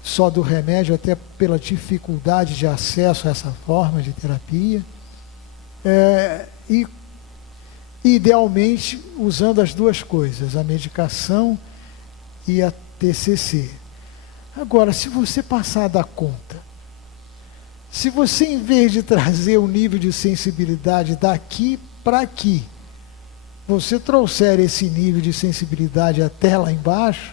só do remédio, até pela dificuldade de acesso a essa forma de terapia. E idealmente usando as duas coisas, a medicação e a TCC. Agora, se você passar da conta, se você, em vez de trazer o nível de sensibilidade daqui para aqui, você trouxer esse nível de sensibilidade até lá embaixo,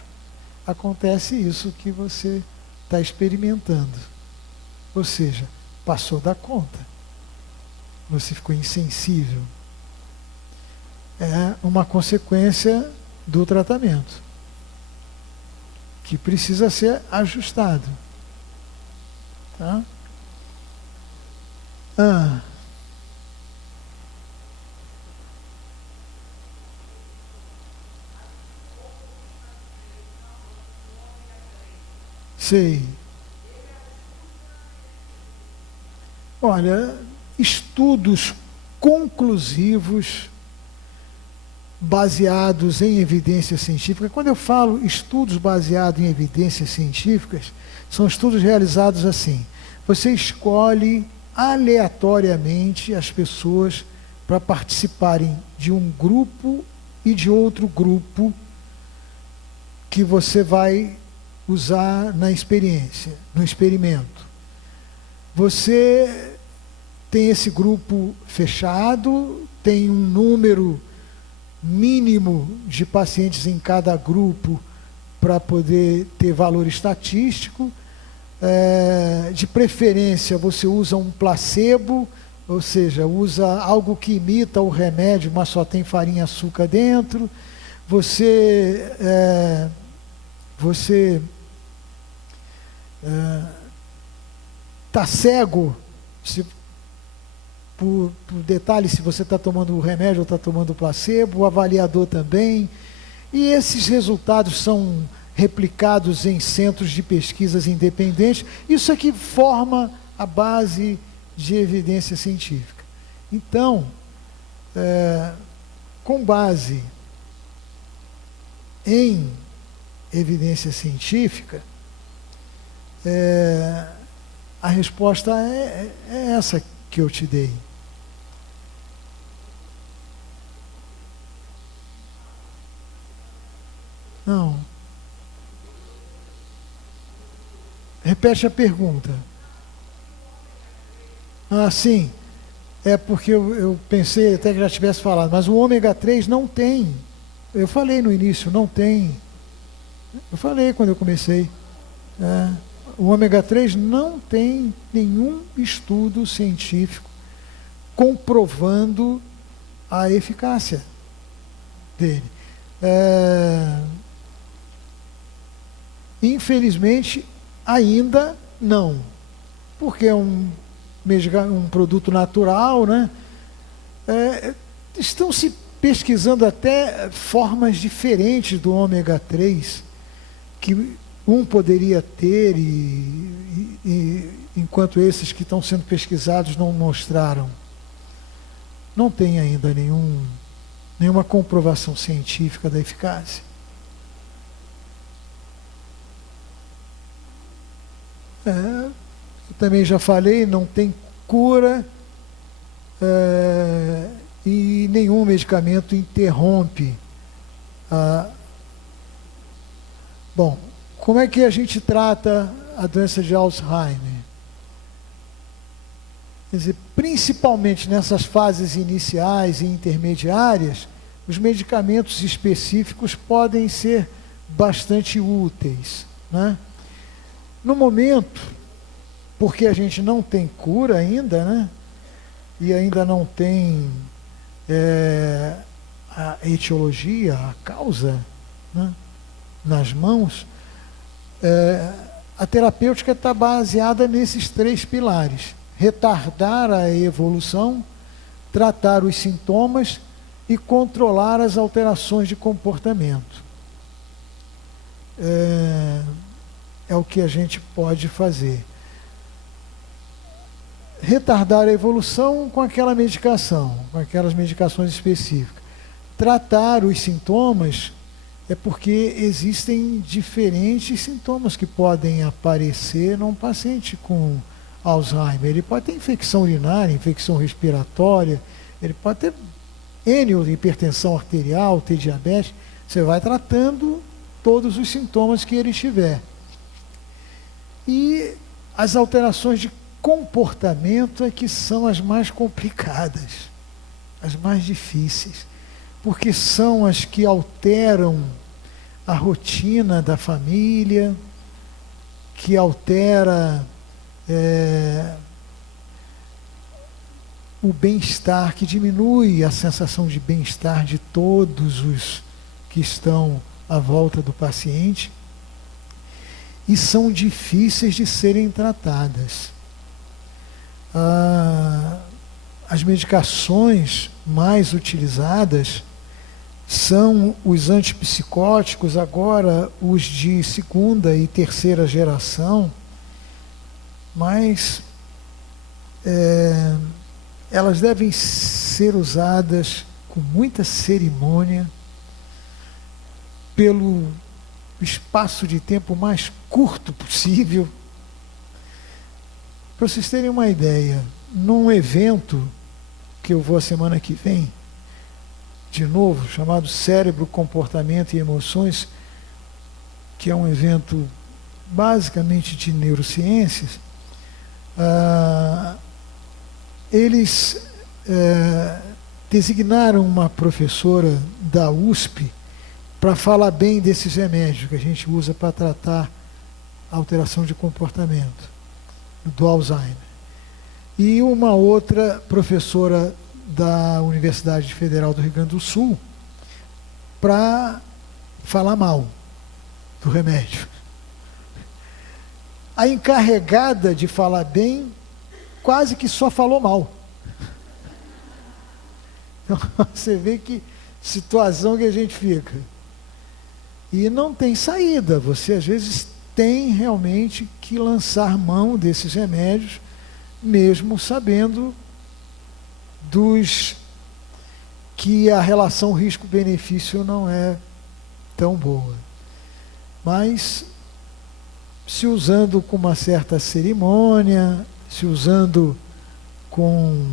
acontece isso que você está experimentando. Ou seja, passou da conta. Você ficou insensível. É uma consequência do tratamento, que precisa ser ajustado. Tá? Sei. Olha, estudos conclusivos baseados em evidências científicas. Quando eu falo estudos baseados em evidências científicas, são estudos realizados assim. Você escolhe aleatoriamente as pessoas para participarem de um grupo e de outro grupo que você vai usar na experiência, no experimento. Você tem esse grupo fechado, tem um número mínimo de pacientes em cada grupo para poder ter valor estatístico. De preferência, você usa um placebo, ou seja, usa algo que imita o remédio, mas só tem farinha e açúcar dentro. Você está cego, por detalhe, se você está tomando o remédio ou está tomando o placebo, o avaliador também. E esses resultados são replicados em centros de pesquisas independentes. Isso aqui forma a base de evidência científica. Então, com base em evidência científica, a resposta é essa que eu te dei. Não. Repete a pergunta. Sim. É porque eu pensei até que já tivesse falado, mas o ômega 3 não tem. Eu falei no início, não tem. Eu falei quando eu comecei. O ômega 3 não tem nenhum estudo científico comprovando a eficácia dele. Infelizmente, ainda não, porque é um produto natural, né? Estão se pesquisando até formas diferentes do ômega 3, que um poderia ter, enquanto esses que estão sendo pesquisados não mostraram. Não tem ainda nenhuma comprovação científica da eficácia. Eu também já falei, não tem cura, e nenhum medicamento interrompe. Bom, como é que a gente trata a doença de Alzheimer? Quer dizer, principalmente nessas fases iniciais e intermediárias, os medicamentos específicos podem ser bastante úteis, né? No momento, porque a gente não tem cura ainda, né? E ainda não tem a etiologia, a causa, né, nas mãos, A terapêutica está baseada nesses 3 pilares: retardar a evolução, tratar os sintomas e controlar as alterações de comportamento. É o que a gente pode fazer. Retardar a evolução com aquela medicação, com aquelas medicações específicas. Tratar os sintomas é porque existem diferentes sintomas que podem aparecer num paciente com Alzheimer. Ele pode ter infecção urinária, infecção respiratória, ele pode ter hipertensão arterial, ter diabetes. Você vai tratando todos os sintomas que ele tiver. E as alterações de comportamento é que são as mais complicadas, as mais difíceis, porque são as que alteram a rotina da família, que altera o bem-estar, que diminui a sensação de bem-estar de todos os que estão à volta do paciente, e são difíceis de serem tratadas. As medicações mais utilizadas são os antipsicóticos, agora os de 2ª e 3ª geração, mas elas devem ser usadas com muita cerimônia, pelo espaço de tempo mais curto possível. Para vocês terem uma ideia, num evento que eu vou a semana que vem, de novo, chamado Cérebro, Comportamento e Emoções, que é um evento basicamente de neurociências, eles designaram uma professora da USP para falar bem desses remédios que a gente usa para tratar a alteração de comportamento do Alzheimer. E uma outra professora da Universidade Federal do Rio Grande do Sul para falar mal do remédio. A encarregada de falar bem quase que só falou mal. Então, você vê que situação que a gente fica. E não tem saída, você às vezes tem realmente que lançar mão desses remédios, mesmo sabendo que a relação risco-benefício não é tão boa. Mas, se usando com uma certa cerimônia, se usando com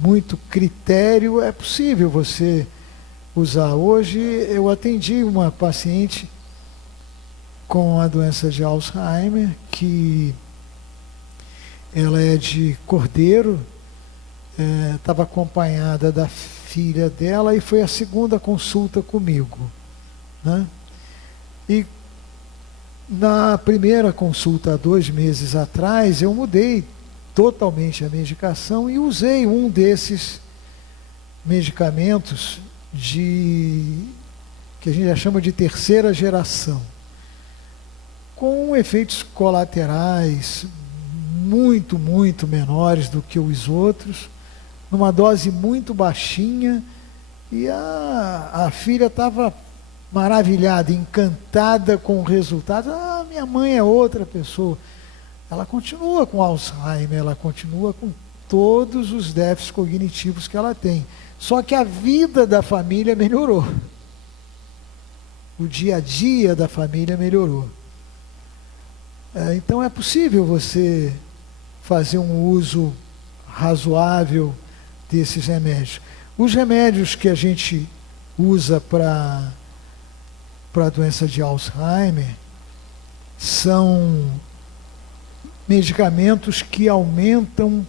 muito critério, é possível você usar. Hoje eu atendi uma paciente com a doença de Alzheimer, que ela é de Cordeiro, estava acompanhada da filha dela e foi a 2ª consulta comigo, né? E na primeira consulta, há 2 meses atrás, eu mudei totalmente a medicação e usei um desses medicamentos que a gente já chama de 3ª geração, com efeitos colaterais muito, muito menores do que os outros, numa dose muito baixinha, e a filha estava maravilhada, encantada com o resultado. Minha mãe é outra pessoa. Ela continua com Alzheimer, ela continua com todos os déficits cognitivos que ela tem. Só que a vida da família melhorou. O dia a dia da família melhorou. Então é possível você fazer um uso razoável desses remédios. Os remédios que a gente usa para a doença de Alzheimer são medicamentos que aumentam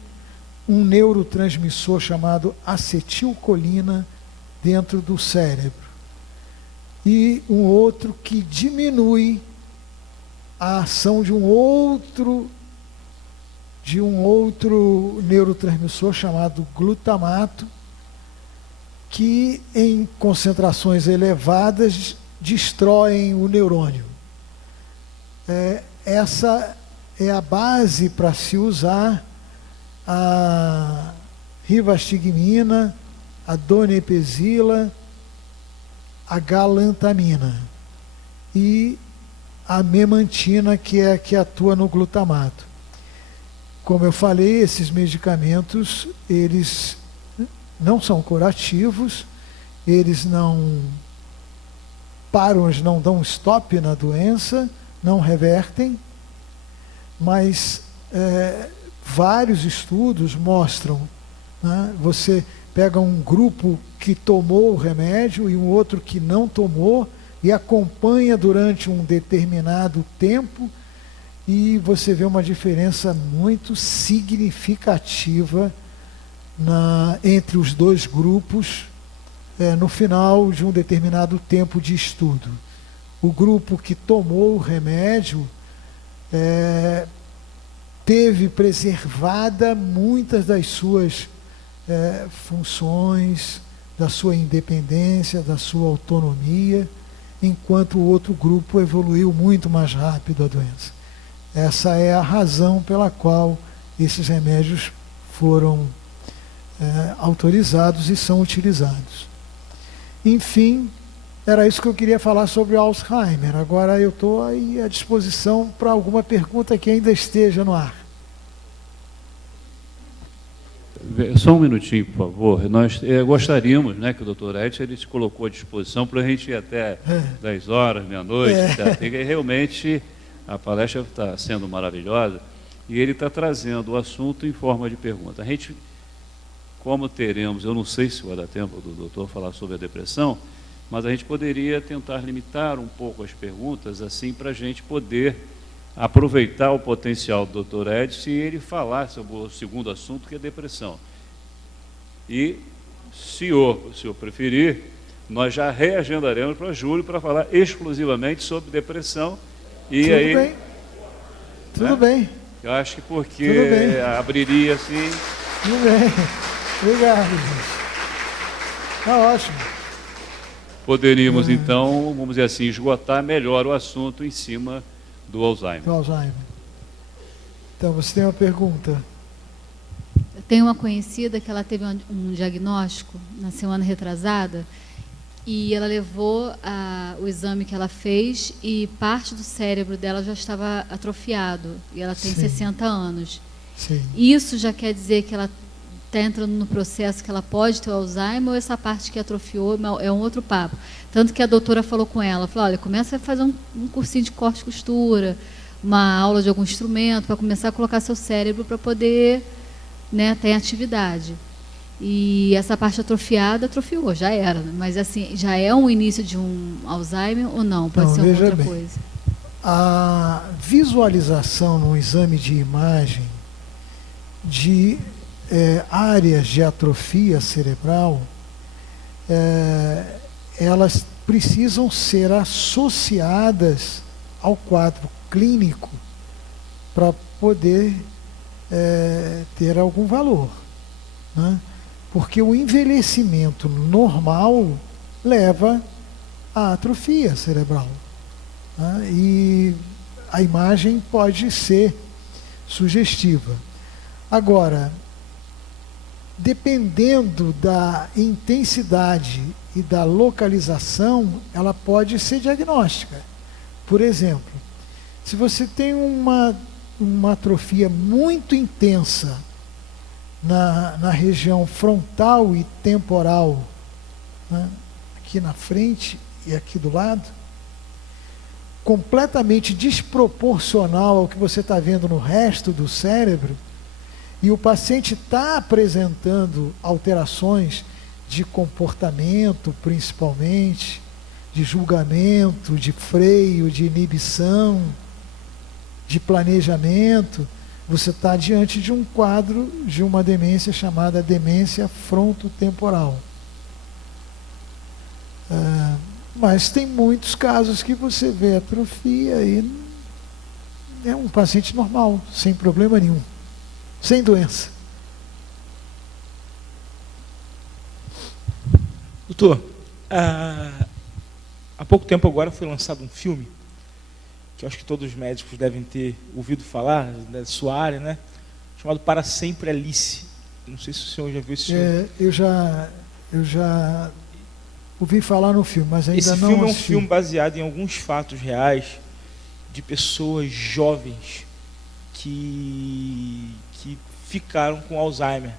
um neurotransmissor chamado acetilcolina dentro do cérebro, e um outro que diminui a ação de um outro neurotransmissor chamado glutamato, que em concentrações elevadas destroem o neurônio. essa é a base para se usar a rivastigmina, a donepezila, a galantamina e a memantina, que é a que atua no glutamato. Como eu falei, esses medicamentos, eles não são curativos, eles não param, eles não dão stop na doença, não revertem, mas vários estudos mostram, né? Você pega um grupo que tomou o remédio e um outro que não tomou e acompanha durante um determinado tempo e você vê uma diferença muito significativa entre os dois grupos no final de um determinado tempo de estudo. O grupo que tomou o remédio teve preservada muitas das suas funções, da sua independência, da sua autonomia, enquanto o outro grupo evoluiu muito mais rápido a doença. Essa é a razão pela qual esses remédios foram autorizados e são utilizados. Enfim, era isso que eu queria falar sobre o Alzheimer. Agora eu estou aí à disposição para alguma pergunta que ainda esteja no ar. Só um minutinho, por favor. Nós gostaríamos, né, que o doutor Edson ele se colocou à disposição para a gente ir até 10 horas, meia-noite. Realmente, a palestra está sendo maravilhosa e ele está trazendo o assunto em forma de pergunta. A gente, como teremos, eu não sei se vai dar tempo do doutor falar sobre a depressão, mas a gente poderia tentar limitar um pouco as perguntas, assim, para a gente poder aproveitar o potencial do Dr. Edson e ele falar sobre o segundo assunto, que é depressão. E, se o senhor preferir, nós já reagendaremos para julho para falar exclusivamente sobre depressão. E Tudo aí, bem. Tudo bem. Eu acho que porque abriria assim... Tudo bem. Obrigado, gente. Está ótimo. Poderíamos, então, vamos dizer assim, esgotar melhor o assunto em cima do Alzheimer. Do Alzheimer. Então, você tem uma pergunta? Eu tenho uma conhecida que ela teve um diagnóstico na semana retrasada e ela levou o exame que ela fez e parte do cérebro dela já estava atrofiado e ela tem 60 anos. Sim. Isso já quer dizer que ela está entrando no processo que ela pode ter o Alzheimer ou essa parte que atrofiou é um outro papo? Tanto que a doutora falou com ela, falou, olha, começa a fazer um cursinho de corte e costura, uma aula de algum instrumento, para começar a colocar seu cérebro para poder, né, ter atividade. E essa parte atrofiada, atrofiou, já era. Mas assim, já é um início de um Alzheimer ou não? Pode ser outra coisa? A visualização no exame de imagem de áreas de atrofia cerebral, elas precisam ser associadas ao quadro clínico para poder ter algum valor, né? Porque o envelhecimento normal leva à atrofia cerebral, né? E a imagem pode ser sugestiva. Agora, dependendo da intensidade e da localização, ela pode ser diagnóstica. Por exemplo, se você tem uma atrofia muito intensa na região frontal e temporal, né, aqui na frente e aqui do lado, completamente desproporcional ao que você está vendo no resto do cérebro, e o paciente está apresentando alterações de comportamento, principalmente, de julgamento, de freio, de inibição, de planejamento, você está diante de um quadro de uma demência chamada demência frontotemporal. Mas tem muitos casos que você vê atrofia e é um paciente normal, sem problema nenhum, sem doença. Doutor, há pouco tempo agora foi lançado um filme que eu acho que todos os médicos devem ter ouvido falar, da sua área, né? Chamado Para Sempre Alice. Não sei se o senhor já viu esse filme. Eu já ouvi falar no filme, mas ainda esse não filme assisti. É um filme baseado em alguns fatos reais de pessoas jovens que ficaram com Alzheimer.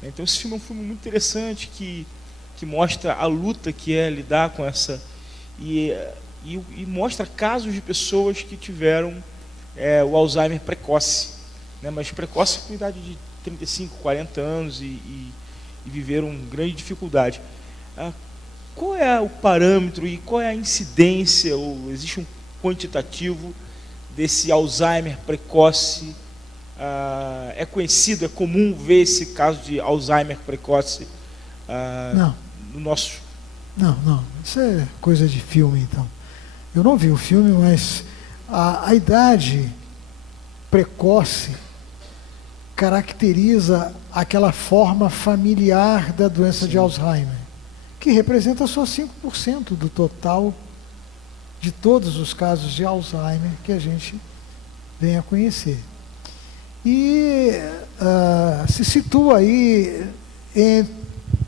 Então esse filme é um filme muito interessante que mostra a luta que é lidar com essa e mostra casos de pessoas que tiveram o Alzheimer precoce, né? Mas precoce com idade de 35, 40 anos e viveram grande dificuldade. Qual é o parâmetro e qual é a incidência, ou existe um quantitativo desse Alzheimer precoce? É conhecido, é comum ver esse caso de Alzheimer precoce no nosso... Não, isso é coisa de filme, então. Eu não vi o filme, mas a idade precoce caracteriza aquela forma familiar da doença de Alzheimer, que representa só 5% do total de todos os casos de Alzheimer que a gente vem a conhecer. E se situa aí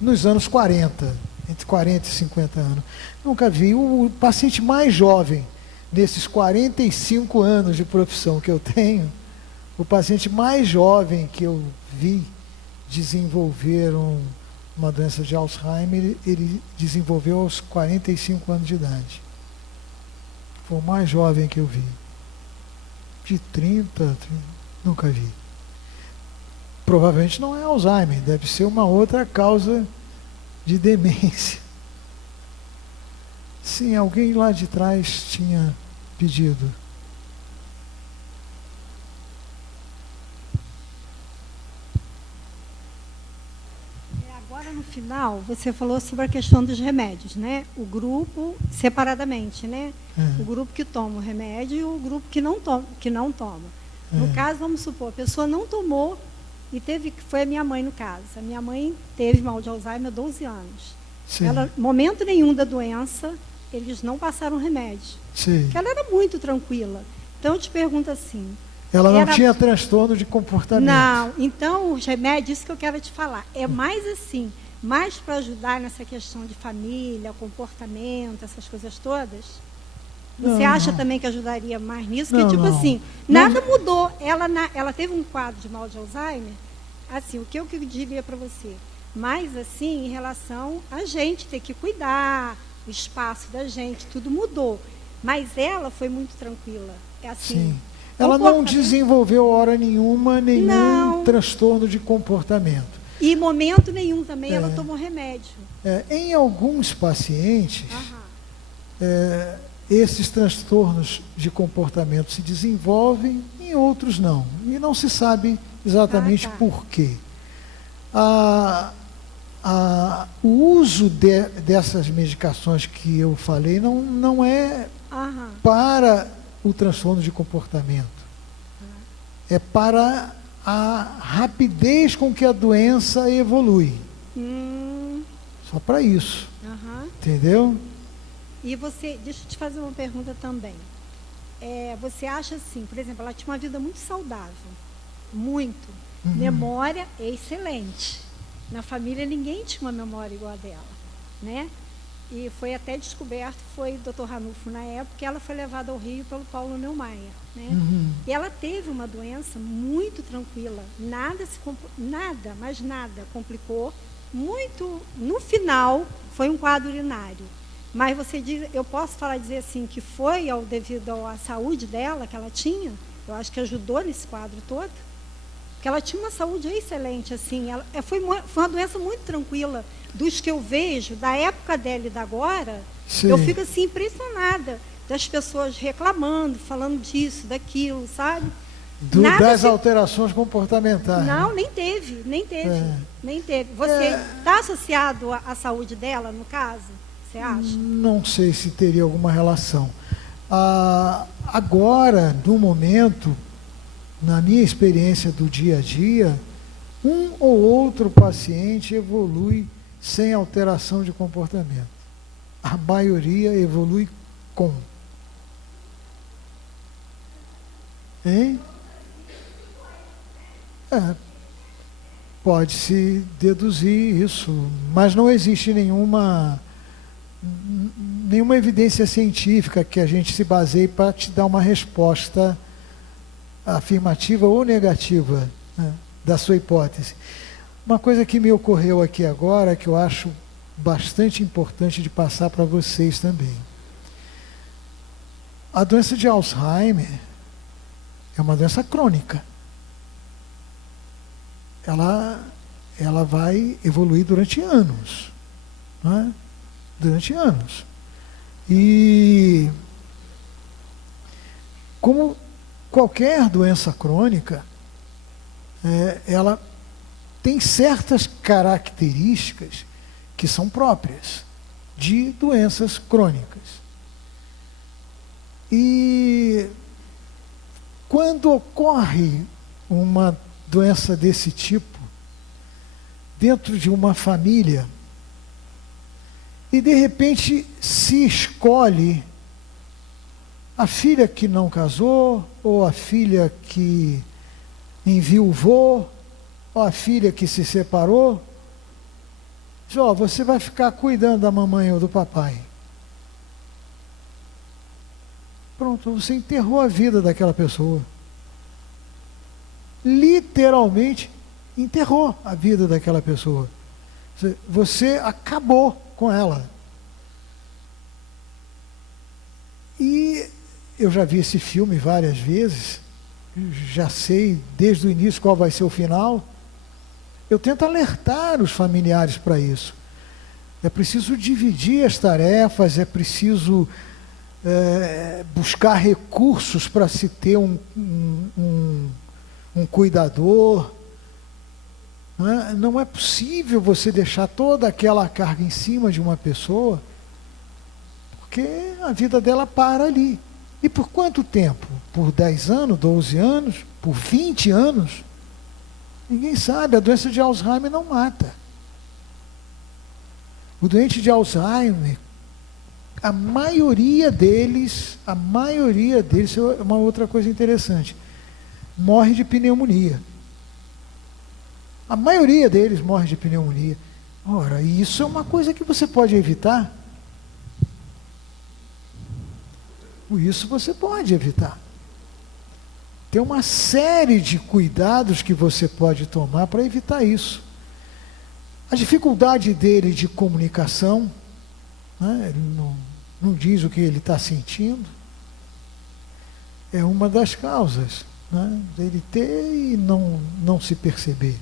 nos anos 40, entre 40 e 50 anos. Nunca vi. O paciente mais jovem, nesses 45 anos de profissão que eu tenho, o paciente mais jovem que eu vi desenvolver uma doença de Alzheimer, ele desenvolveu aos 45 anos de idade. Foi o mais jovem que eu vi. De 30, nunca vi. Provavelmente não é Alzheimer, deve ser uma outra causa de demência. Sim, alguém lá de trás tinha pedido. Agora no final, você falou sobre a questão dos remédios, né? O grupo, separadamente, né? O grupo que toma o remédio e o grupo que não toma. No caso, vamos supor, a pessoa não tomou e foi a minha mãe no caso. A minha mãe teve mal de Alzheimer há 12 anos. Sim. Ela, momento nenhum da doença, eles não passaram remédio. Sim. Porque ela era muito tranquila. Então, eu te pergunto assim... Ela não tinha transtorno de comportamento. Não. Então, os remédios, isso que eu quero te falar. É mais assim, mais para ajudar nessa questão de família, comportamento, essas coisas todas? Você acha também que ajudaria mais nisso? Porque, tipo assim, nada mudou. Ela teve um quadro de mal de Alzheimer, assim, o que eu diria para você? Mas, assim, em relação a gente ter que cuidar, o espaço da gente, tudo mudou. Mas ela foi muito tranquila. É assim. Sim. Ela não desenvolveu hora nenhuma nenhum transtorno de comportamento. E em momento nenhum também ela tomou remédio. Em alguns pacientes, esses transtornos de comportamento se desenvolvem, em outros não. E não se sabe exatamente por quê. O uso dessas medicações que eu falei não é para o transtorno de comportamento. É para a rapidez com que a doença evolui. Só para isso. Entendeu? E você, deixa eu te fazer uma pergunta também. Você acha assim, por exemplo, ela tinha uma vida muito saudável. Muito. Memória excelente. Na família ninguém tinha uma memória igual a dela, né? E foi até descoberto, foi o Dr. Ranulfo na época, que ela foi levada ao Rio pelo Paulo Neumayer, né? E ela teve uma doença muito tranquila, mas nada complicou. Muito, no final, foi um quadro urinário. Mas eu posso dizer assim, que foi devido à saúde dela, que ela tinha, eu acho que ajudou nesse quadro todo, porque ela tinha uma saúde excelente, assim, foi uma doença muito tranquila. Dos que eu vejo, da época dela e da agora, eu fico assim impressionada das pessoas reclamando, falando disso, daquilo, sabe? Das alterações comportamentais. Não, nem teve. Você está associado à saúde dela, no caso? Você acha? Não sei se teria alguma relação. Agora, no momento, na minha experiência do dia a dia, um ou outro paciente evolui sem alteração de comportamento. A maioria evolui com. Hein? Pode-se deduzir isso, mas não existe nenhuma evidência científica que a gente se baseie para te dar uma resposta afirmativa ou negativa, né, da sua hipótese. Uma coisa que me ocorreu aqui agora, que eu acho bastante importante de passar para vocês também. A doença de Alzheimer é uma doença crônica. Ela vai evoluir durante anos, né? Durante anos. E como qualquer doença crônica, ela tem certas características que são próprias de doenças crônicas. E quando ocorre uma doença desse tipo dentro de uma família e de repente se escolhe a filha que não casou, ou a filha que enviuvou, ou a filha que se separou, diz: ó, você vai ficar cuidando da mamãe ou do papai. Pronto, você enterrou a vida daquela pessoa. Literalmente enterrou a vida daquela pessoa. Você acabou com ela. E eu já vi esse filme várias vezes, já sei desde o início qual vai ser o final. Eu tento alertar os familiares para isso. É preciso dividir as tarefas, é preciso buscar recursos para se ter um cuidador. Não é possível você deixar toda aquela carga em cima de uma pessoa, porque a vida dela para ali. E por quanto tempo? Por 10 anos, 12 anos, por 20 anos? Ninguém sabe. A doença de Alzheimer não mata. O doente de Alzheimer, a maioria deles é uma outra coisa interessante, morre de pneumonia. A maioria deles morre de pneumonia. Ora, isso é uma coisa que você pode evitar. Isso você pode evitar. Tem uma série de cuidados que você pode tomar para evitar isso. A dificuldade dele de comunicação, né, ele não diz o que ele está sentindo, é uma das causas, né, dele ter e não se perceber.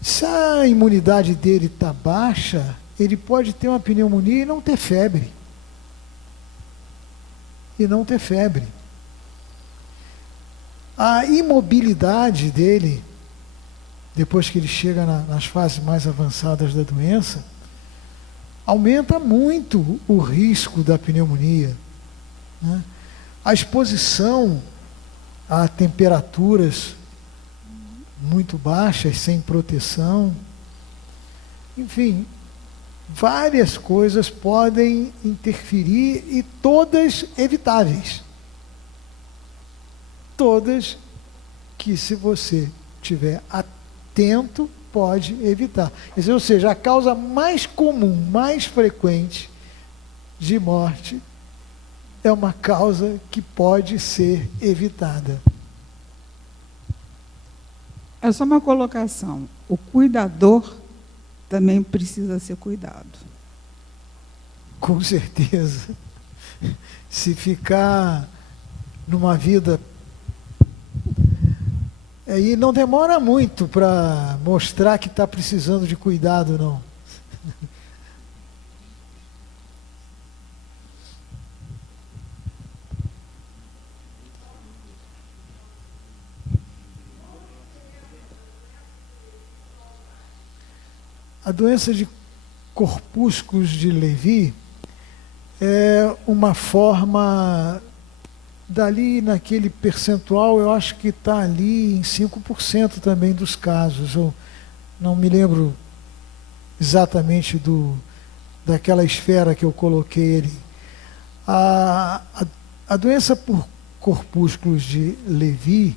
Se a imunidade dele está baixa, ele pode ter uma pneumonia e não ter febre. A imobilidade dele, depois que ele chega nas fases mais avançadas da doença, aumenta muito o risco da pneumonia, né? A exposição a temperaturas muito baixas, sem proteção, enfim, várias coisas podem interferir e todas evitáveis. Todas que, se você estiver atento, pode evitar. Ou seja, a causa mais comum, mais frequente de morte é uma causa que pode ser evitada. É só uma colocação. O cuidador também precisa ser cuidado. Com certeza. Se ficar numa vida... E não demora muito para mostrar que está precisando de cuidado, não. A doença de corpúsculos de Levy é uma forma, dali naquele percentual, eu acho que está ali em 5% também dos casos. Eu não me lembro exatamente daquela esfera que eu coloquei ali. A doença por Corpúsculos de Levi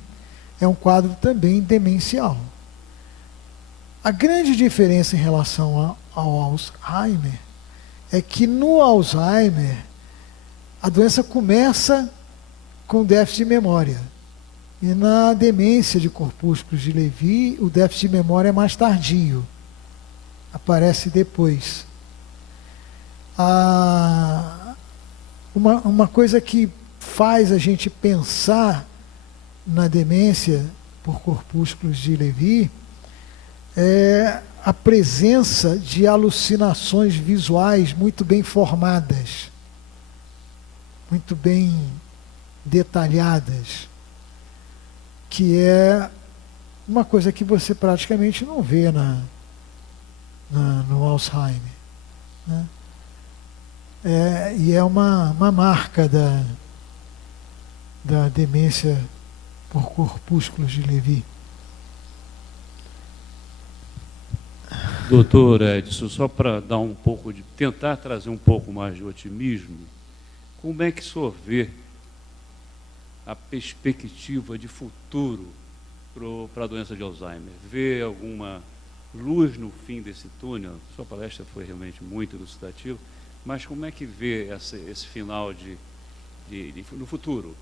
é um quadro também demencial. A grande diferença em relação ao Alzheimer é que no Alzheimer a doença começa com déficit de memória. E na demência de Corpúsculos de Levi, o déficit de memória é mais tardio. Aparece depois. Uma coisa que faz a gente pensar na demência por Corpúsculos de Levi é a presença de alucinações visuais muito bem formadas, muito bem detalhadas, que é uma coisa que você praticamente não vê no Alzheimer, né? E é uma marca da demência por Corpúsculos de Levi. Doutor Edson, só para dar tentar trazer um pouco mais de otimismo, como é que o senhor vê a perspectiva de futuro para a doença de Alzheimer? Vê alguma luz no fim desse túnel? Sua palestra foi realmente muito elucidativa, mas como é que vê esse final no futuro?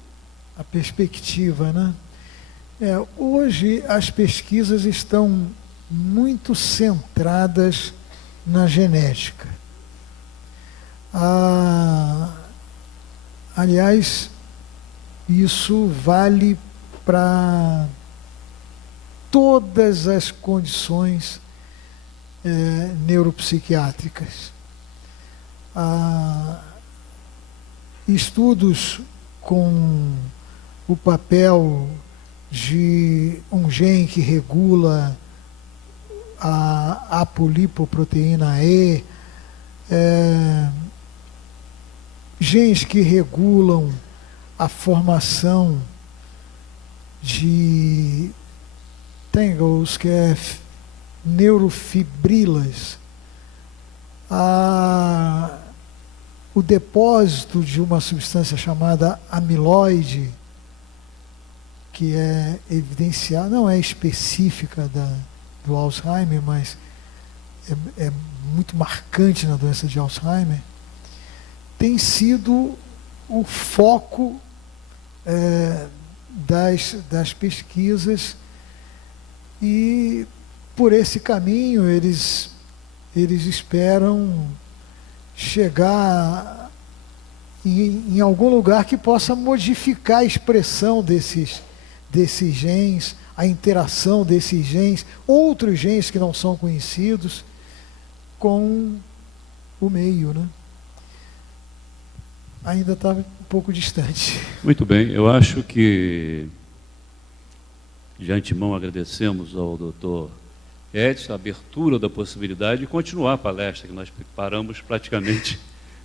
A perspectiva, né? Hoje as pesquisas estão muito centradas na genética. Aliás, isso vale para todas as condições neuropsiquiátricas. Estudos com o papel de um gene que regula a apolipoproteína E, genes que regulam a formação de tangles, que é neurofibrilas, o depósito de uma substância chamada amiloide, que é evidenciada, não é específica do Alzheimer, mas é muito marcante na doença de Alzheimer, tem sido o foco das pesquisas, e por esse caminho eles esperam chegar em algum lugar que possa modificar a expressão desses genes, a interação desses genes, outros genes que não são conhecidos, com o meio, né? Ainda está um pouco distante. Muito bem, eu acho que de antemão agradecemos ao doutor Edson a abertura da possibilidade de continuar a palestra, que nós paramos praticamente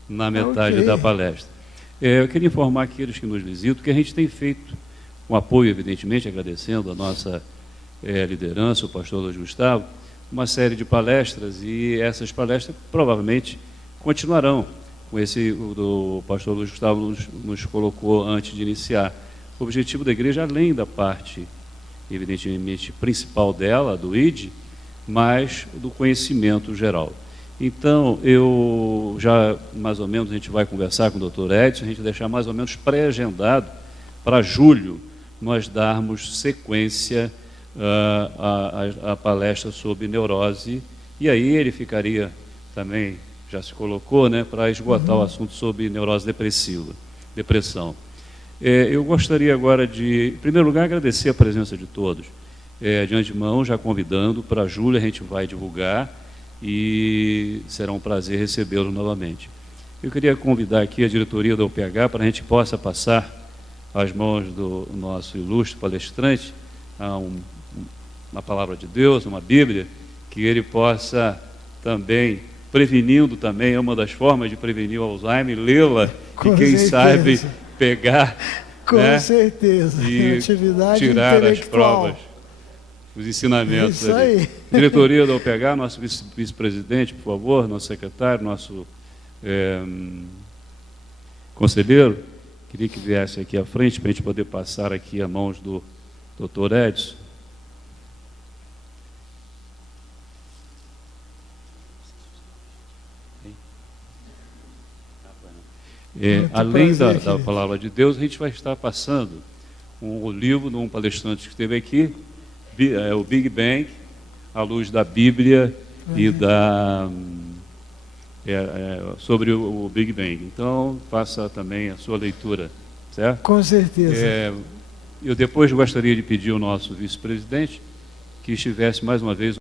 na metade da palestra. Eu queria informar aqueles que nos visitam que a gente tem feito um apoio, evidentemente, agradecendo a nossa liderança, o pastor Luiz Gustavo, uma série de palestras, e essas palestras provavelmente continuarão com o pastor Luiz Gustavo nos colocou antes de iniciar. O objetivo da igreja, além da parte, evidentemente, principal dela, do ID, mas do conhecimento geral. Então, eu já, mais ou menos, a gente vai conversar com o doutor Edson, a gente vai deixar mais ou menos pré-agendado para julho nós darmos sequência à palestra sobre neurose, e aí ele ficaria também, já se colocou, né, para esgotar o assunto sobre neurose depressão. Eu gostaria agora de, em primeiro lugar, agradecer a presença de todos. De antemão, já convidando para julho, a gente vai divulgar e será um prazer recebê-lo novamente. Eu queria convidar aqui a diretoria da UPH para a gente possa passar às mãos do nosso ilustre palestrante uma palavra de Deus, uma Bíblia, que ele possa também, prevenindo também, é uma das formas de prevenir o Alzheimer, lê-la e quem sabe pegar, com certeza, e atividade tirar as intelectual. provas, os ensinamentos. Isso aí. Diretoria da UPH, nosso vice-presidente, por favor, nosso secretário, nosso conselheiro, Queria que viesse aqui à frente para a gente poder passar aqui a mãos do Dr. Edson. Além da palavra de Deus, a gente vai estar passando o livro de um palestrante que esteve aqui, o Big Bang, à luz da Bíblia e sobre o Big Bang. Então, faça também a sua leitura, certo? Com certeza. Eu depois gostaria de pedir ao nosso vice-presidente que estivesse mais uma vez